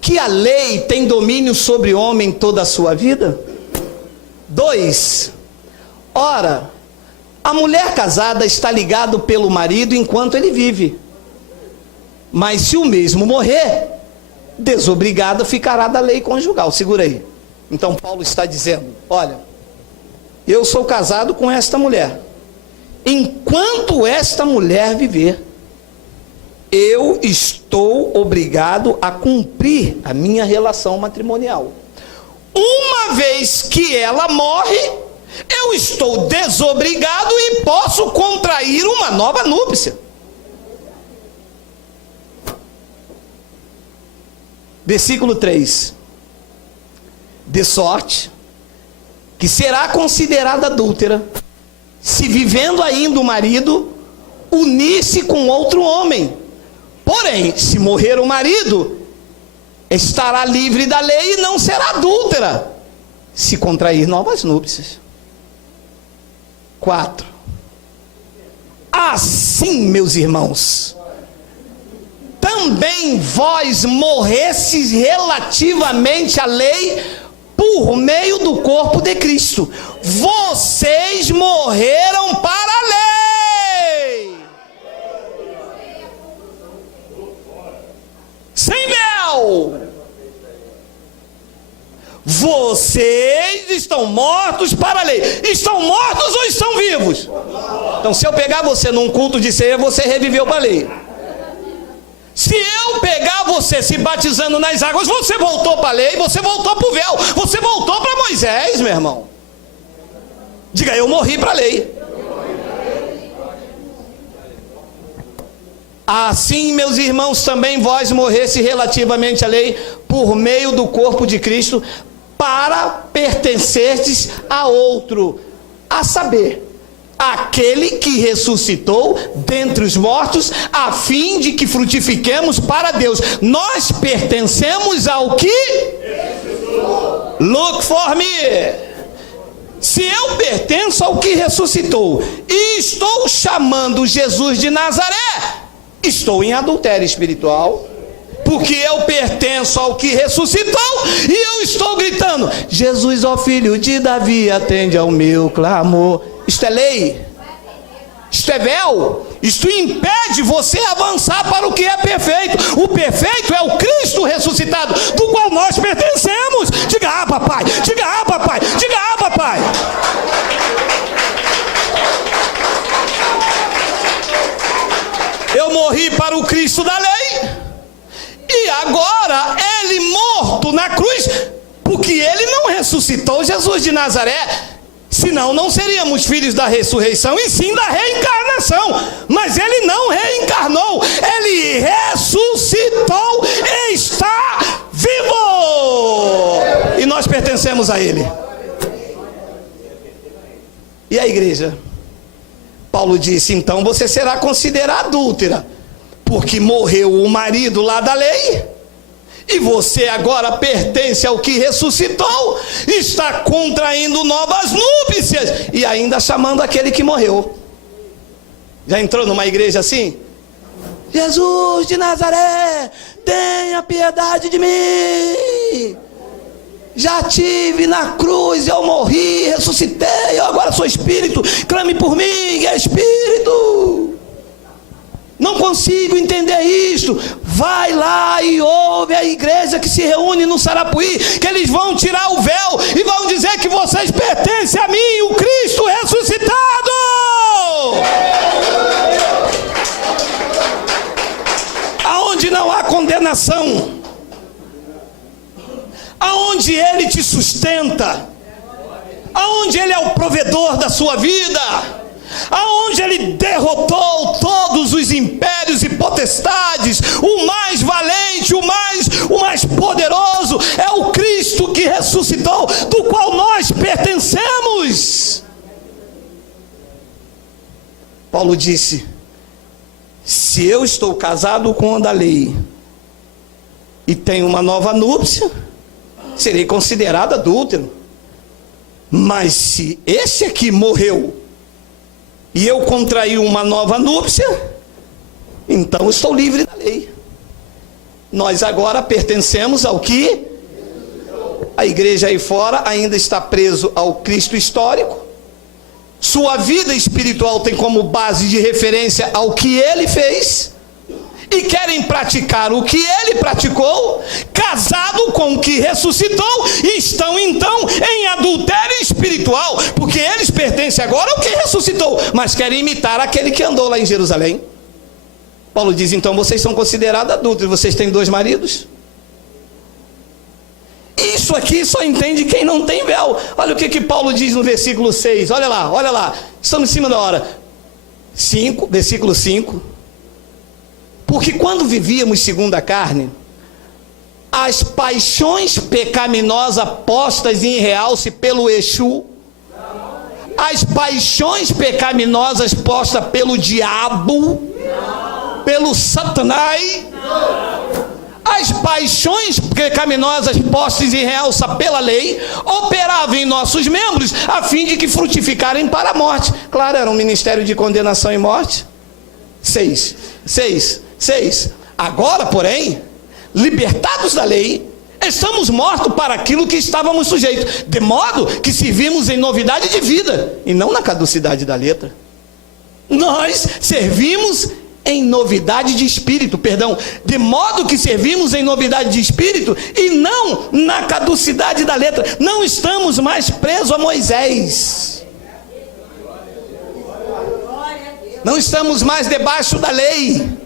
que a lei tem domínio sobre o homem toda a sua vida? 2. Ora, a mulher casada está ligada pelo marido enquanto ele vive, mas se o mesmo morrer, desobrigada ficará da lei conjugal. Segura aí. Então Paulo está dizendo, olha, eu sou casado com esta mulher, enquanto esta mulher viver, eu estou obrigado a cumprir a minha relação matrimonial. Uma vez que ela morre, eu estou desobrigado e posso contrair uma nova núpcia. Versículo 3. De sorte que será considerada adúltera, se vivendo ainda o marido, unir-se com outro homem. Porém, se morrer o marido, estará livre da lei e não será adúltera, se contrair novas núpcias. 4. Assim, meus irmãos, também vós morresses relativamente à lei por meio do corpo de Cristo. Vocês morreram para a lei. Sem véu. Vocês estão mortos para a lei. Estão mortos ou estão vivos? Então, se eu pegar você num culto de ceia, você reviveu para a lei. Se eu pegar você se batizando nas águas, você voltou para a lei, você voltou para o véu, você voltou para Moisés, meu irmão. Diga, eu morri para a lei. Assim, meus irmãos, também vós morresse relativamente à lei, por meio do corpo de Cristo, para pertencerdes a outro, a saber, aquele que ressuscitou dentre os mortos, a fim de que frutifiquemos para Deus. Nós pertencemos ao que? Look for me. Se eu pertenço ao que ressuscitou e estou chamando Jesus de Nazaré, estou em adultério espiritual, porque eu pertenço ao que ressuscitou e eu estou gritando: Jesus, ó filho de Davi, atende ao meu clamor. Isto é lei, isto é véu, isto impede você avançar para o que é perfeito. O perfeito é o Cristo ressuscitado, do qual nós pertencemos. Diga ah, papai, diga ah, papai, diga ah, papai. Eu morri para o Cristo da lei, e agora ele morto na cruz, porque ele não ressuscitou Jesus de Nazaré, senão não seríamos filhos da ressurreição, e sim da reencarnação. Mas ele não reencarnou, ele ressuscitou e está vivo, e nós pertencemos a ele. E a igreja? Paulo disse: então você será considerada adúltera, porque morreu o marido lá da lei, e você agora pertence ao que ressuscitou, está contraindo novas núpcias, e ainda chamando aquele que morreu. Já entrou numa igreja assim? Jesus de Nazaré, tenha piedade de mim. Já tive na cruz, eu morri, ressuscitei, eu agora sou espírito, clame por mim, é espírito. Não consigo entender isto. Vai lá e ouve a igreja que se reúne no Sarapuí, que eles vão tirar o véu e vão dizer que vocês pertencem a mim, o Cristo ressuscitado. Aonde não há condenação, aonde ele te sustenta, aonde ele é o provedor da sua vida, aonde ele derrotou todos os impérios e potestades, o mais valente, o mais poderoso é o Cristo que ressuscitou, do qual nós pertencemos. Paulo disse: se eu estou casado com a da lei e tenho uma nova núpcia, serei considerado adúltero. Mas se esse aqui morreu e eu contraí uma nova núpcia, então estou livre da lei. Nós agora pertencemos ao que? A igreja aí fora ainda está preso ao Cristo histórico. Sua vida espiritual tem como base de referência ao que ele fez, e querem praticar o que ele praticou, casado com o que ressuscitou, e estão então em adultério espiritual, porque eles pertencem agora ao que ressuscitou, mas querem imitar aquele que andou lá em Jerusalém. Paulo diz: então vocês são considerados adúlteros, vocês têm 2 maridos. Isso aqui só entende quem não tem véu. Olha o que Paulo diz no versículo 6, olha lá, estamos em cima da hora. 5, versículo 5. Porque quando vivíamos segundo a carne, as paixões pecaminosas postas em realce pelo Exu, as paixões pecaminosas postas pelo diabo, pelo Satanás, as paixões pecaminosas postas em realça pela lei, operavam em nossos membros, a fim de que frutificarem para a morte. Claro, era um ministério de condenação e morte. 6. Agora, porém, libertados da lei, estamos mortos para aquilo que estávamos sujeitos, de modo que servimos em novidade de vida, e não na caducidade da letra. Nós servimos em novidade de espírito, de modo que servimos em novidade de espírito, e não na caducidade da letra. Não estamos mais presos a Moisés, não estamos mais debaixo da lei,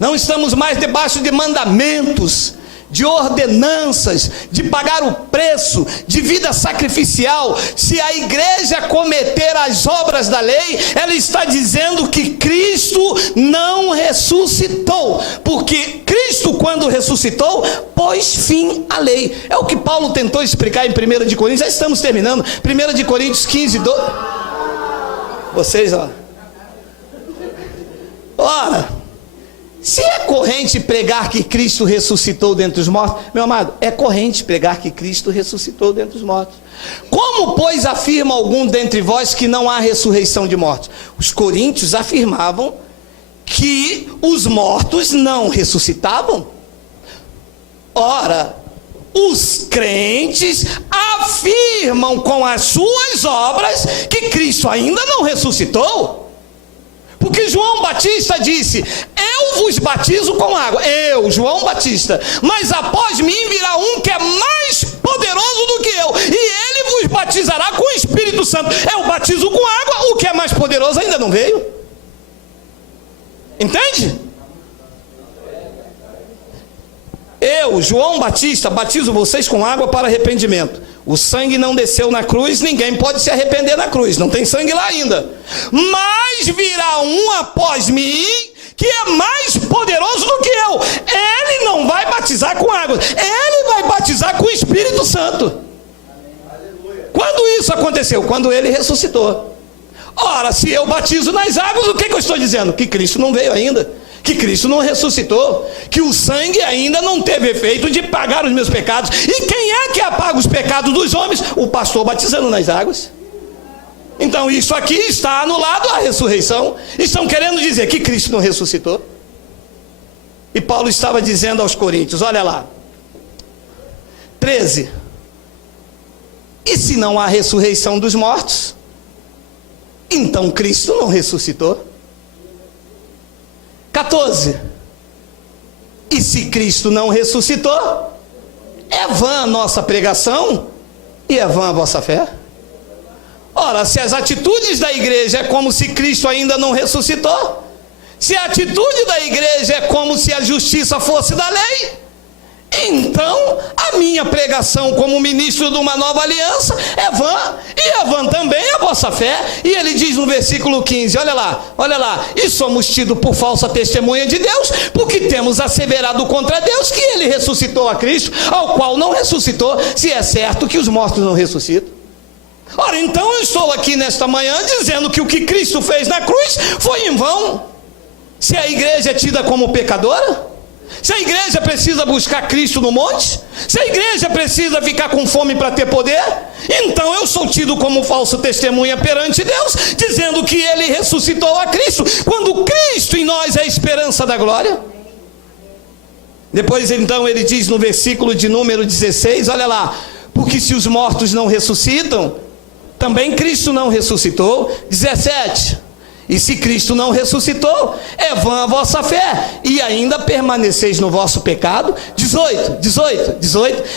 não estamos mais debaixo de mandamentos de ordenanças, de pagar o preço, de vida sacrificial. Se a igreja cometer as obras da lei, ela está dizendo que Cristo não ressuscitou, porque Cristo, quando ressuscitou, pôs fim à lei. É o que Paulo tentou explicar em 1 de Coríntios. Já estamos terminando. 1 de Coríntios 15, 12. Vocês, ó. Ora, se é corrente pregar que Cristo ressuscitou dentre os mortos, meu amado, é corrente pregar que Cristo ressuscitou dentre os mortos. Como, pois, afirma algum dentre vós que não há ressurreição de mortos? Os coríntios afirmavam que os mortos não ressuscitavam. Ora, os crentes afirmam com as suas obras que Cristo ainda não ressuscitou. Porque João Batista disse: eu vos batizo com água, eu, João Batista, mas após mim virá um que é mais poderoso do que eu, e ele vos batizará com o Espírito Santo. Eu batizo com água, o que é mais poderoso ainda não veio. Entende? Eu, João Batista, batizo vocês com água para arrependimento. O sangue não desceu na cruz, ninguém pode se arrepender na cruz, não tem sangue lá ainda. Mas virá um após mim, que é mais poderoso do que eu. Ele não vai batizar com água, ele vai batizar com o Espírito Santo. Quando isso aconteceu? Quando ele ressuscitou. Ora, se eu batizo nas águas, o que eu estou dizendo? Que Cristo não veio ainda, que Cristo não ressuscitou, que o sangue ainda não teve efeito de pagar os meus pecados. E quem é que apaga os pecados dos homens? O pastor batizando nas águas. Então isso aqui está anulado a ressurreição. Estão querendo dizer que Cristo não ressuscitou. E Paulo estava dizendo aos coríntios, olha lá, 13: e se não há ressurreição dos mortos, então Cristo não ressuscitou. 14: e se Cristo não ressuscitou, é vã a nossa pregação e é vã a vossa fé. Ora, se as atitudes da igreja é como se Cristo ainda não ressuscitou, se a atitude da igreja é como se a justiça fosse da lei, então a minha pregação como ministro de uma nova aliança é vã, e é vã também a vossa fé. E ele diz no versículo 15, olha lá, e somos tidos por falsa testemunha de Deus, porque temos asseverado contra Deus que ele ressuscitou a Cristo, ao qual não ressuscitou, se é certo que os mortos não ressuscitam. Ora, então eu estou aqui nesta manhã dizendo que o que Cristo fez na cruz foi em vão. Se a igreja é tida como pecadora, se a igreja precisa buscar Cristo no monte, se a igreja precisa ficar com fome para ter poder, então eu sou tido como falso testemunha perante Deus, dizendo que ele ressuscitou a Cristo, quando Cristo em nós é a esperança da glória. Depois então ele diz no versículo de número 16, olha lá, porque se os mortos não ressuscitam, também Cristo não ressuscitou. 17: e se Cristo não ressuscitou, é vã a vossa fé, e ainda permaneceis no vosso pecado. 18,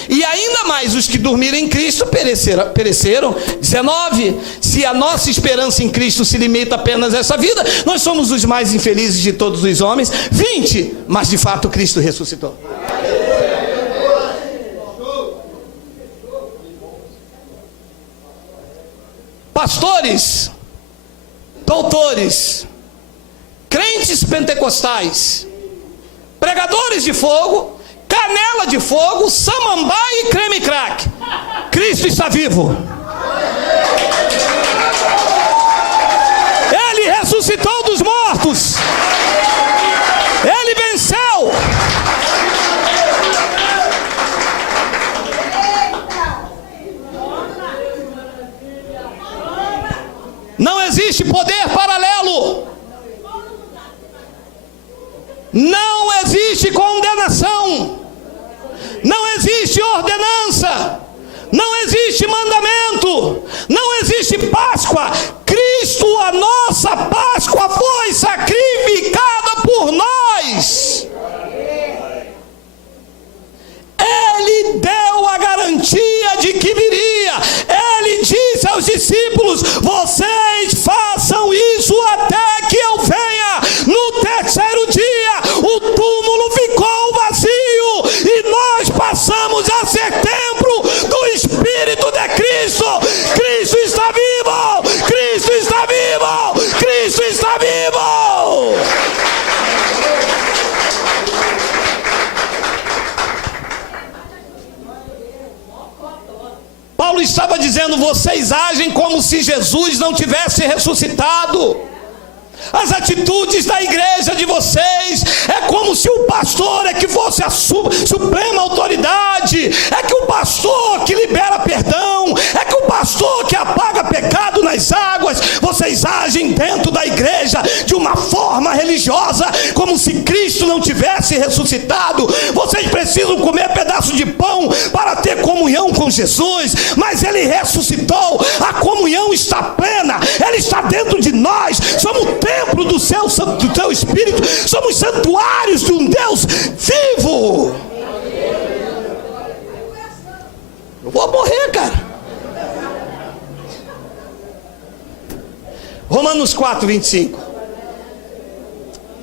e ainda mais os que dormiram em Cristo pereceram. 19: se a nossa esperança em Cristo se limita apenas a essa vida, nós somos os mais infelizes de todos os homens. 20, mas de fato Cristo ressuscitou. Pastores, doutores, crentes pentecostais, pregadores de fogo, canela de fogo, samambaia e creme crack, Cristo está vivo. Ele ressuscitou dos mortos, ele venceu. Não existe poder paralelo, não existe condenação, não existe ordenança, não existe mandamento, não existe Páscoa. Cristo, a nossa Páscoa, foi sacrificada por nós. Ele deu a garantia de que viria. Ele disse aos discípulos: vocês façam isso até que eu venha. No terceiro dia o túmulo ficou vazio e nós dizendo: vocês agem como se Jesus não tivesse ressuscitado. As atitudes da igreja de vocês é como se o pastor é que fosse a suprema autoridade, é que o pastor que libera perdão, é que o pastor que apaga pecado nas águas. Vocês agem dentro da igreja de uma forma religiosa, como se Cristo não tivesse ressuscitado. Vocês precisam comer pedaço de pão para ter comunhão com Jesus, mas Ele ressuscitou, a comunhão está plena, Ele está dentro de nós, somos templo do teu Espírito, somos santuários de um Deus vivo. Eu vou morrer, cara. Romanos 4, 25.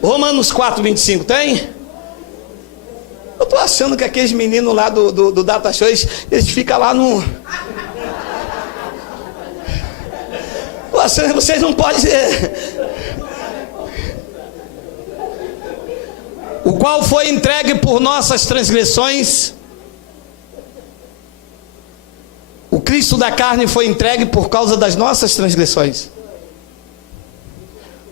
Romanos 4, 25, tem? Eu tô achando que aqueles meninos lá do Data Shows, eles ficam lá no... Tô achando que vocês não podem... O qual foi entregue por nossas transgressões. O Cristo da carne foi entregue por causa das nossas transgressões.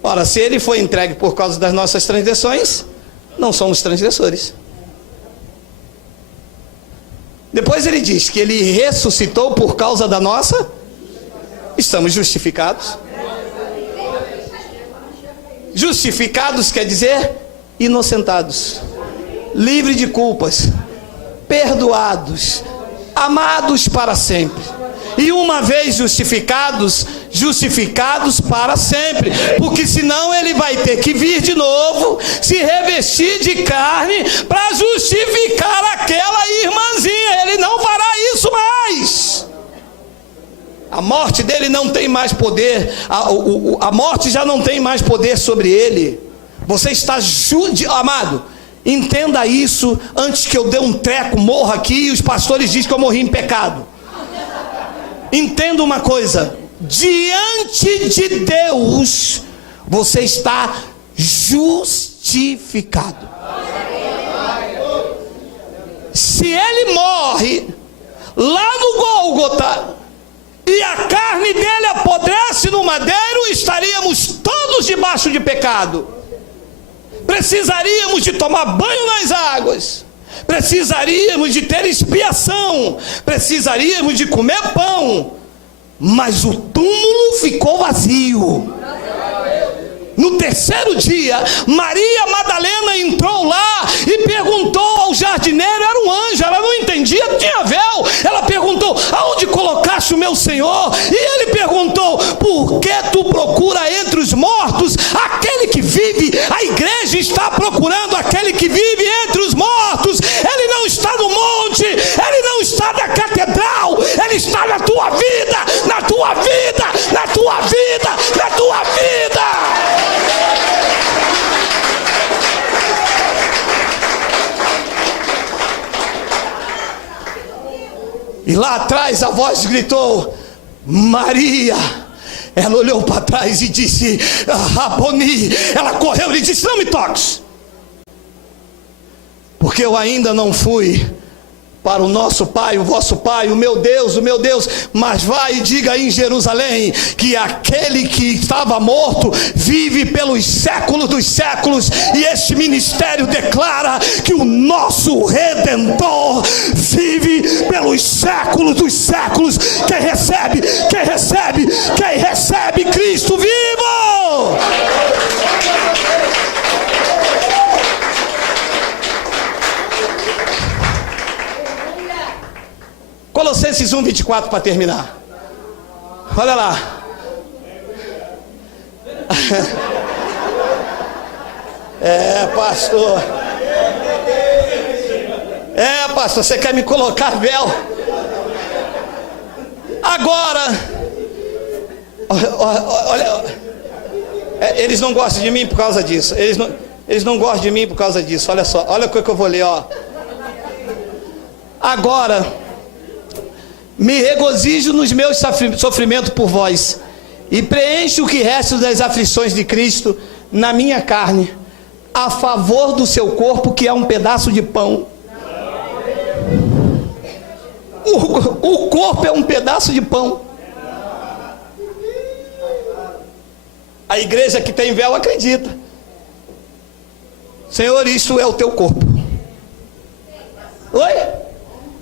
Ora, se Ele foi entregue por causa das nossas transgressões, não somos transgressores. Depois ele diz que Ele ressuscitou por causa da nossa... Estamos justificados. Justificados quer dizer inocentados, livres de culpas, perdoados, amados para sempre. E uma vez justificados, justificados para sempre, porque senão Ele vai ter que vir de novo, se revestir de carne para justificar aquela irmãzinha. Ele não fará isso mais. A morte dele não tem mais poder, a morte já não tem mais poder sobre ele. Você está amado, entenda isso antes que eu dê um treco, morra aqui e os pastores dizem que eu morri em pecado. Entenda uma coisa: diante de Deus você está justificado. Se Ele morre lá no Gólgota e a carne dele apodrece no madeiro, estaríamos todos debaixo de pecado. Precisaríamos de tomar banho nas águas, precisaríamos de ter expiação, precisaríamos de comer pão, mas o túmulo ficou vazio. No terceiro dia, Maria Madalena entrou lá e perguntou ao jardineiro, era um anjo, ela não entendia, tinha véu. Ela perguntou: aonde colocaste o meu Senhor? E ele perguntou: por que tu procura entre os mortos aquele que vive? A igreja está procurando aquele que vive entre os mortos. Ele não está no monte, ele não está na catedral, ele está na tua vida, na tua vida, na tua vida, na tua vida. E lá atrás a voz gritou: Maria. Ela olhou para trás e disse: Raboni. Ela correu e disse: não me toques, porque eu ainda não fui para o nosso Pai, o vosso Pai, o meu Deus, mas vai e diga em Jerusalém que aquele que estava morto vive pelos séculos dos séculos, e este ministério declara que o nosso Redentor vive pelos séculos dos séculos. Quem recebe Cristo vivo. Colossenses 1, 24 para terminar. Olha lá. Pastor. Pastor, você quer me colocar véu? Agora, olha, eles não gostam de mim por causa disso. Eles não gostam de mim por causa disso. Olha só, olha o que eu vou ler, ó. Agora, me regozijo nos meus sofrimentos por vós, e preencho o que resta das aflições de Cristo na minha carne, a favor do seu corpo, que é um pedaço de pão. O corpo é um pedaço de pão. A igreja que tem véu acredita. Senhor, isso é o teu corpo. Oi?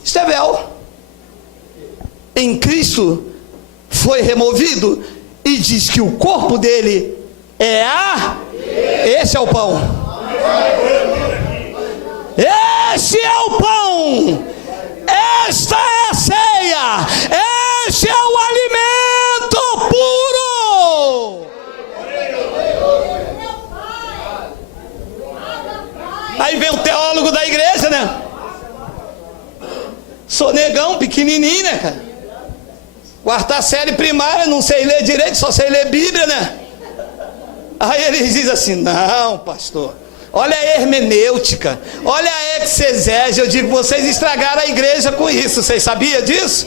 Isso é véu. Em Cristo foi removido e diz que o corpo dele é esse é o pão. Este é o pão. Esta é a ceia. Este é o alimento puro. Aí vem o teólogo da igreja, né? Sou negão, pequenininho, né, cara? Quarta série primária, não sei ler direito, só sei ler Bíblia, né? Aí eles dizem assim: não, pastor, olha a hermenêutica, olha a exegese. Eu digo, vocês estragaram a igreja com isso. Vocês sabiam disso?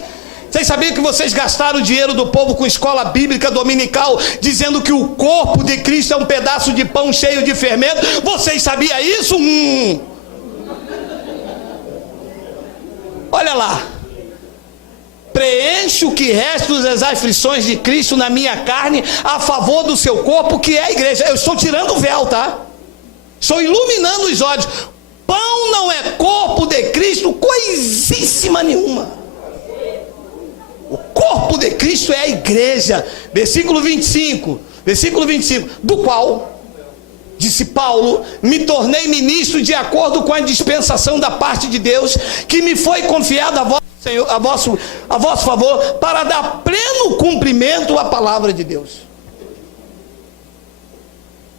Vocês sabiam que vocês gastaram o dinheiro do povo com escola bíblica dominical, dizendo que o corpo de Cristo é um pedaço de pão cheio de fermento? Vocês sabiam isso? Olha lá. Preenche o que resta das aflições de Cristo na minha carne, a favor do seu corpo, que é a igreja. Eu estou tirando o véu, tá? Estou iluminando os olhos. Pão não é corpo de Cristo, coisíssima nenhuma. O corpo de Cristo é a igreja. Versículo 25. Do qual, disse Paulo, me tornei ministro de acordo com a dispensação da parte de Deus, que me foi confiada a vosso favor, para dar pleno cumprimento à palavra de Deus.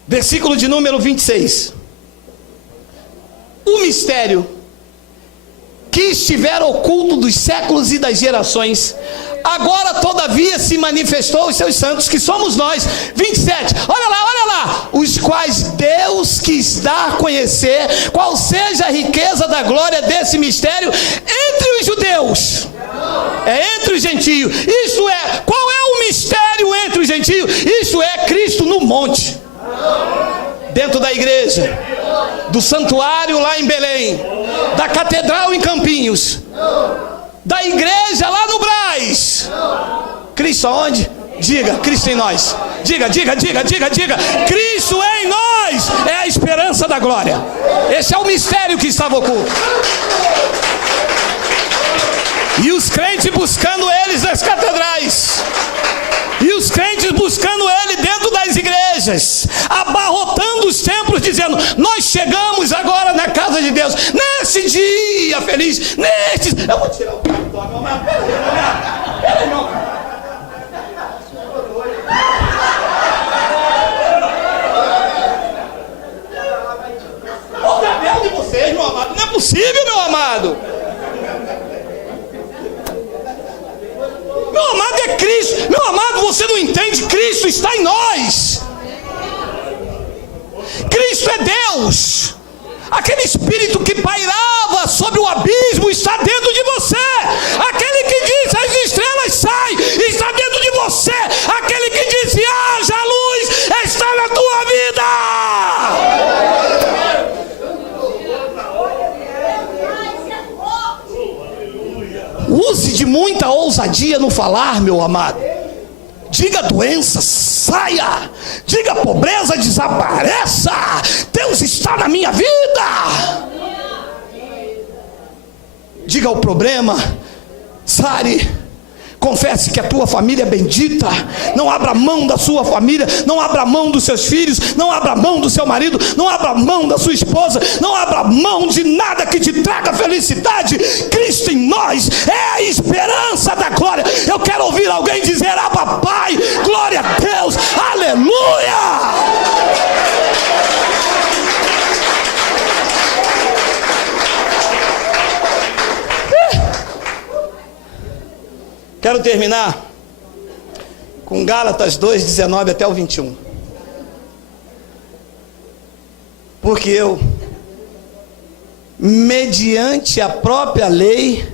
Versículo de número 26. O mistério que estivera oculto dos séculos e das gerações, agora todavia se manifestou aos seus santos, que somos nós. 27, olha lá, os quais Deus quis dar a conhecer qual seja a riqueza da glória desse mistério entre os judeus, entre os gentios. Isto é, qual é o mistério entre os gentios? Isto é, Cristo no monte, dentro da igreja, do santuário lá em Belém, da catedral em Campinhos, da igreja lá no Brás. Cristo aonde? Diga, Cristo em nós. Diga. Cristo em nós é a esperança da glória. Esse é o mistério que estava oculto. E os crentes buscando eles nas catedrais, e os crentes buscando ele dentro das igrejas, abarrotando os templos, dizendo: nós chegamos agora na casa de Deus, nesse dia feliz, eu vou tirar o cartão, meu amado. Peraí, meu amado. Olha o cabelo de vocês, meu amado. Não é possível, meu amado. Meu amado, é Cristo. Meu amado, você não entende? Cristo está em nós. Cristo é Deus. Aquele Espírito que pairava sobre o abismo está dentro de você. Aquele que diz: as estrelas saem, está dentro de você. Aquele que disse: haja luz, está na tua vida. Use de muita ousadia no falar, meu amado. Diga: doença, saia. Diga: pobreza, desapareça. Deus está na minha vida. Diga: o problema, sare. Confesse que a tua família é bendita. Não abra mão da sua família. Não abra mão dos seus filhos. Não abra mão do seu marido. Não abra mão da sua esposa. Não abra mão de nada que te traga felicidade. Cristo em nós é a esperança da glória. Eu quero ouvir alguém dizer: Abba, Pai, glória a Deus, aleluia. Quero terminar com Gálatas 2:19 até o 21. Porque eu, mediante a própria lei,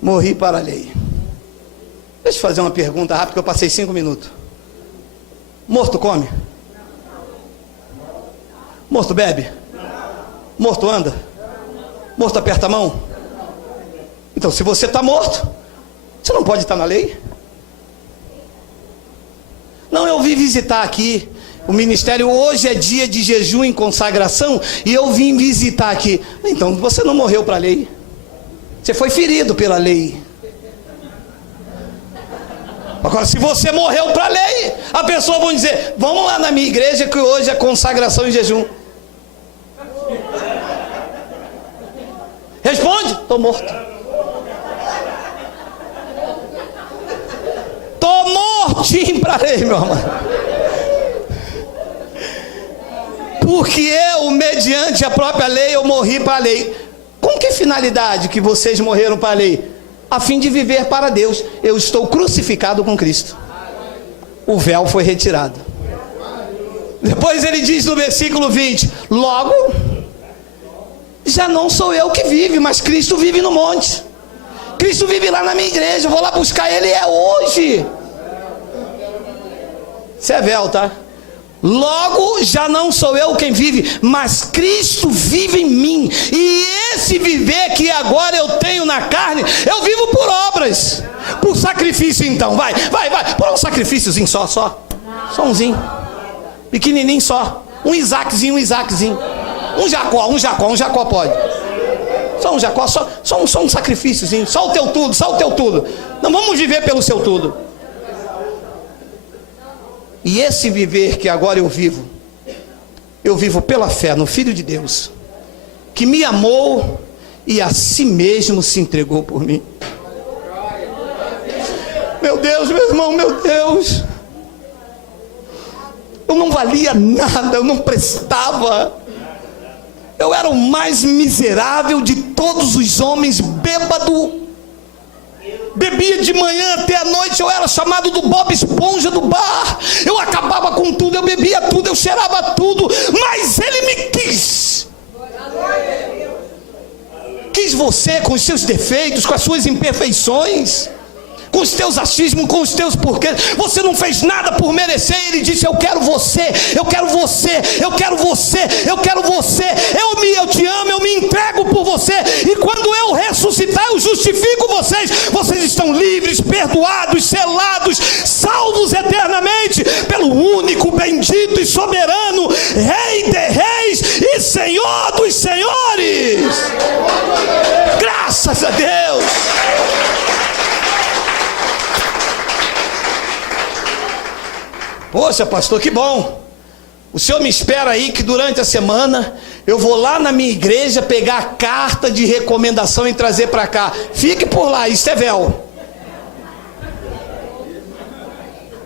morri para a lei. Deixa eu fazer uma pergunta rápida, que eu passei 5 minutos. Morto come? Morto bebe? Morto anda? Morto aperta a mão? Então, se você está morto, você não pode estar na lei. Não, eu vim visitar aqui o ministério, hoje é dia de jejum e consagração, e eu vim visitar aqui. Então, você não morreu para a lei. Você foi ferido pela lei. Agora, se você morreu para a lei, a pessoa vai dizer, vamos lá na minha igreja que hoje é consagração e jejum. Responde, estou morto. Estou mortinho para a lei, meu amado. Porque eu, mediante a própria lei, eu morri para a lei. Com que finalidade que vocês morreram para a lei? A fim de viver para Deus. Eu estou crucificado com Cristo. O véu foi retirado. Depois ele diz no versículo 20: logo, já não sou eu que vive, mas Cristo vive no monte. Cristo vive lá na minha igreja, eu vou lá buscar ele, é hoje. Isso é véu, tá? Logo, já não sou eu quem vive, mas Cristo vive em mim. E esse viver que agora eu tenho na carne, eu vivo por obras, por sacrifício. Então, vai, por um sacrifíciozinho só umzinho, pequenininho só, um Isaaczinho, um Jacó pode. Só um Jacó, só um sacrifíciozinho, só o teu tudo. Não vamos viver pelo seu tudo. E esse viver que agora eu vivo pela fé no Filho de Deus, que me amou e a si mesmo se entregou por mim. Meu Deus, meu irmão, meu Deus, eu não valia nada, eu não prestava, eu era o mais miserável de todos os homens, bêbado, bebia de manhã até a noite, eu era chamado do Bob Esponja do bar, eu acabava com tudo, eu bebia tudo, eu cheirava tudo, mas ele me quis você com os seus defeitos, com as suas imperfeições, com os teus achismos, com os teus porquês. Você não fez nada por merecer. Ele disse: eu quero você, eu quero você, eu quero você, eu quero você, eu te amo, eu me entrego por você, e quando eu ressuscitar eu justifico vocês estão livres, perdoados, selados, salvos eternamente pelo único, bendito e soberano Rei de reis e Senhor dos senhores. Graças a Deus. Poxa, pastor, que bom. O senhor me espera aí que durante a semana eu vou lá na minha igreja pegar a carta de recomendação e trazer para cá. Fique por lá, isso é véu.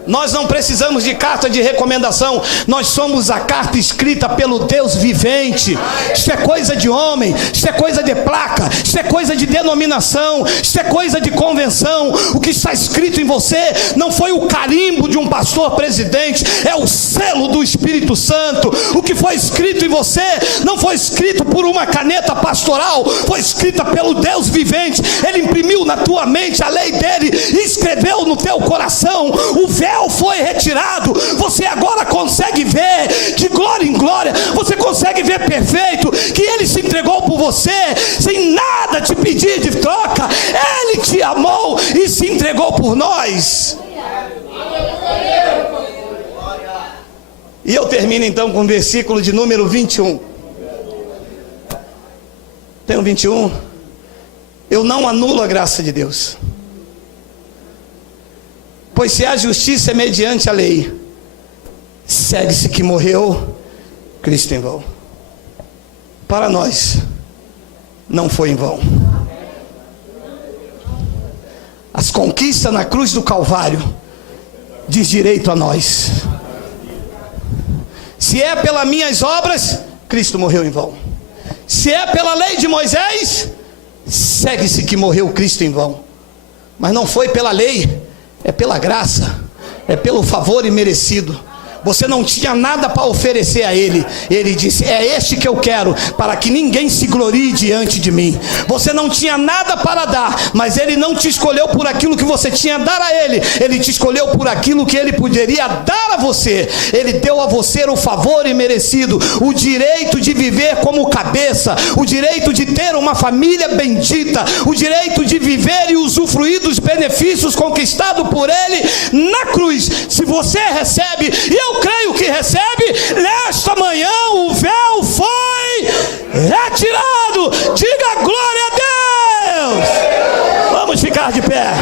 Nós não precisamos de carta de recomendação. Nós somos a carta escrita pelo Deus vivente. Isso é coisa de homem, isso é coisa de placa, isso é coisa de denominação, isso é coisa de convenção. O que está escrito em você não foi o carimbo de um pastor presidente, é o selo do Espírito Santo. O que foi escrito em você não foi escrito por uma caneta pastoral, foi escrita pelo Deus vivente. Ele imprimiu na tua mente a lei dele e escreveu no teu coração. O véu foi retirado, você agora consegue ver de glória em glória, você consegue ver perfeito que ele se entregou por você sem nada te pedir de troca. Ele te amou e se entregou por nós. E eu termino então com o versículo de número 21. Tem o 21? Eu não anulo a graça de Deus. Pois se a justiça é mediante a lei, segue-se que morreu Cristo em vão. Para nós, não foi em vão. As conquistas na cruz do Calvário diz direito a nós. Se é pelas minhas obras, Cristo morreu em vão. Se é pela lei de Moisés, segue-se que morreu Cristo em vão. Mas não foi pela lei, é pela graça, é pelo favor imerecido. Você não tinha nada para oferecer a Ele. Ele disse: é este que eu quero, para que ninguém se glorie diante de mim. Você não tinha nada para dar, mas Ele não te escolheu por aquilo que você tinha a dar a Ele. Ele te escolheu por aquilo que Ele poderia dar a você. Ele deu a você o favor imerecido, o direito de viver como cabeça, o direito de ter uma família bendita, o direito de viver e usufruir dos benefícios conquistados por Ele na cruz. Se você recebe, e eu creio que recebe, nesta manhã o véu foi retirado. Diga glória a Deus. Vamos ficar de pé.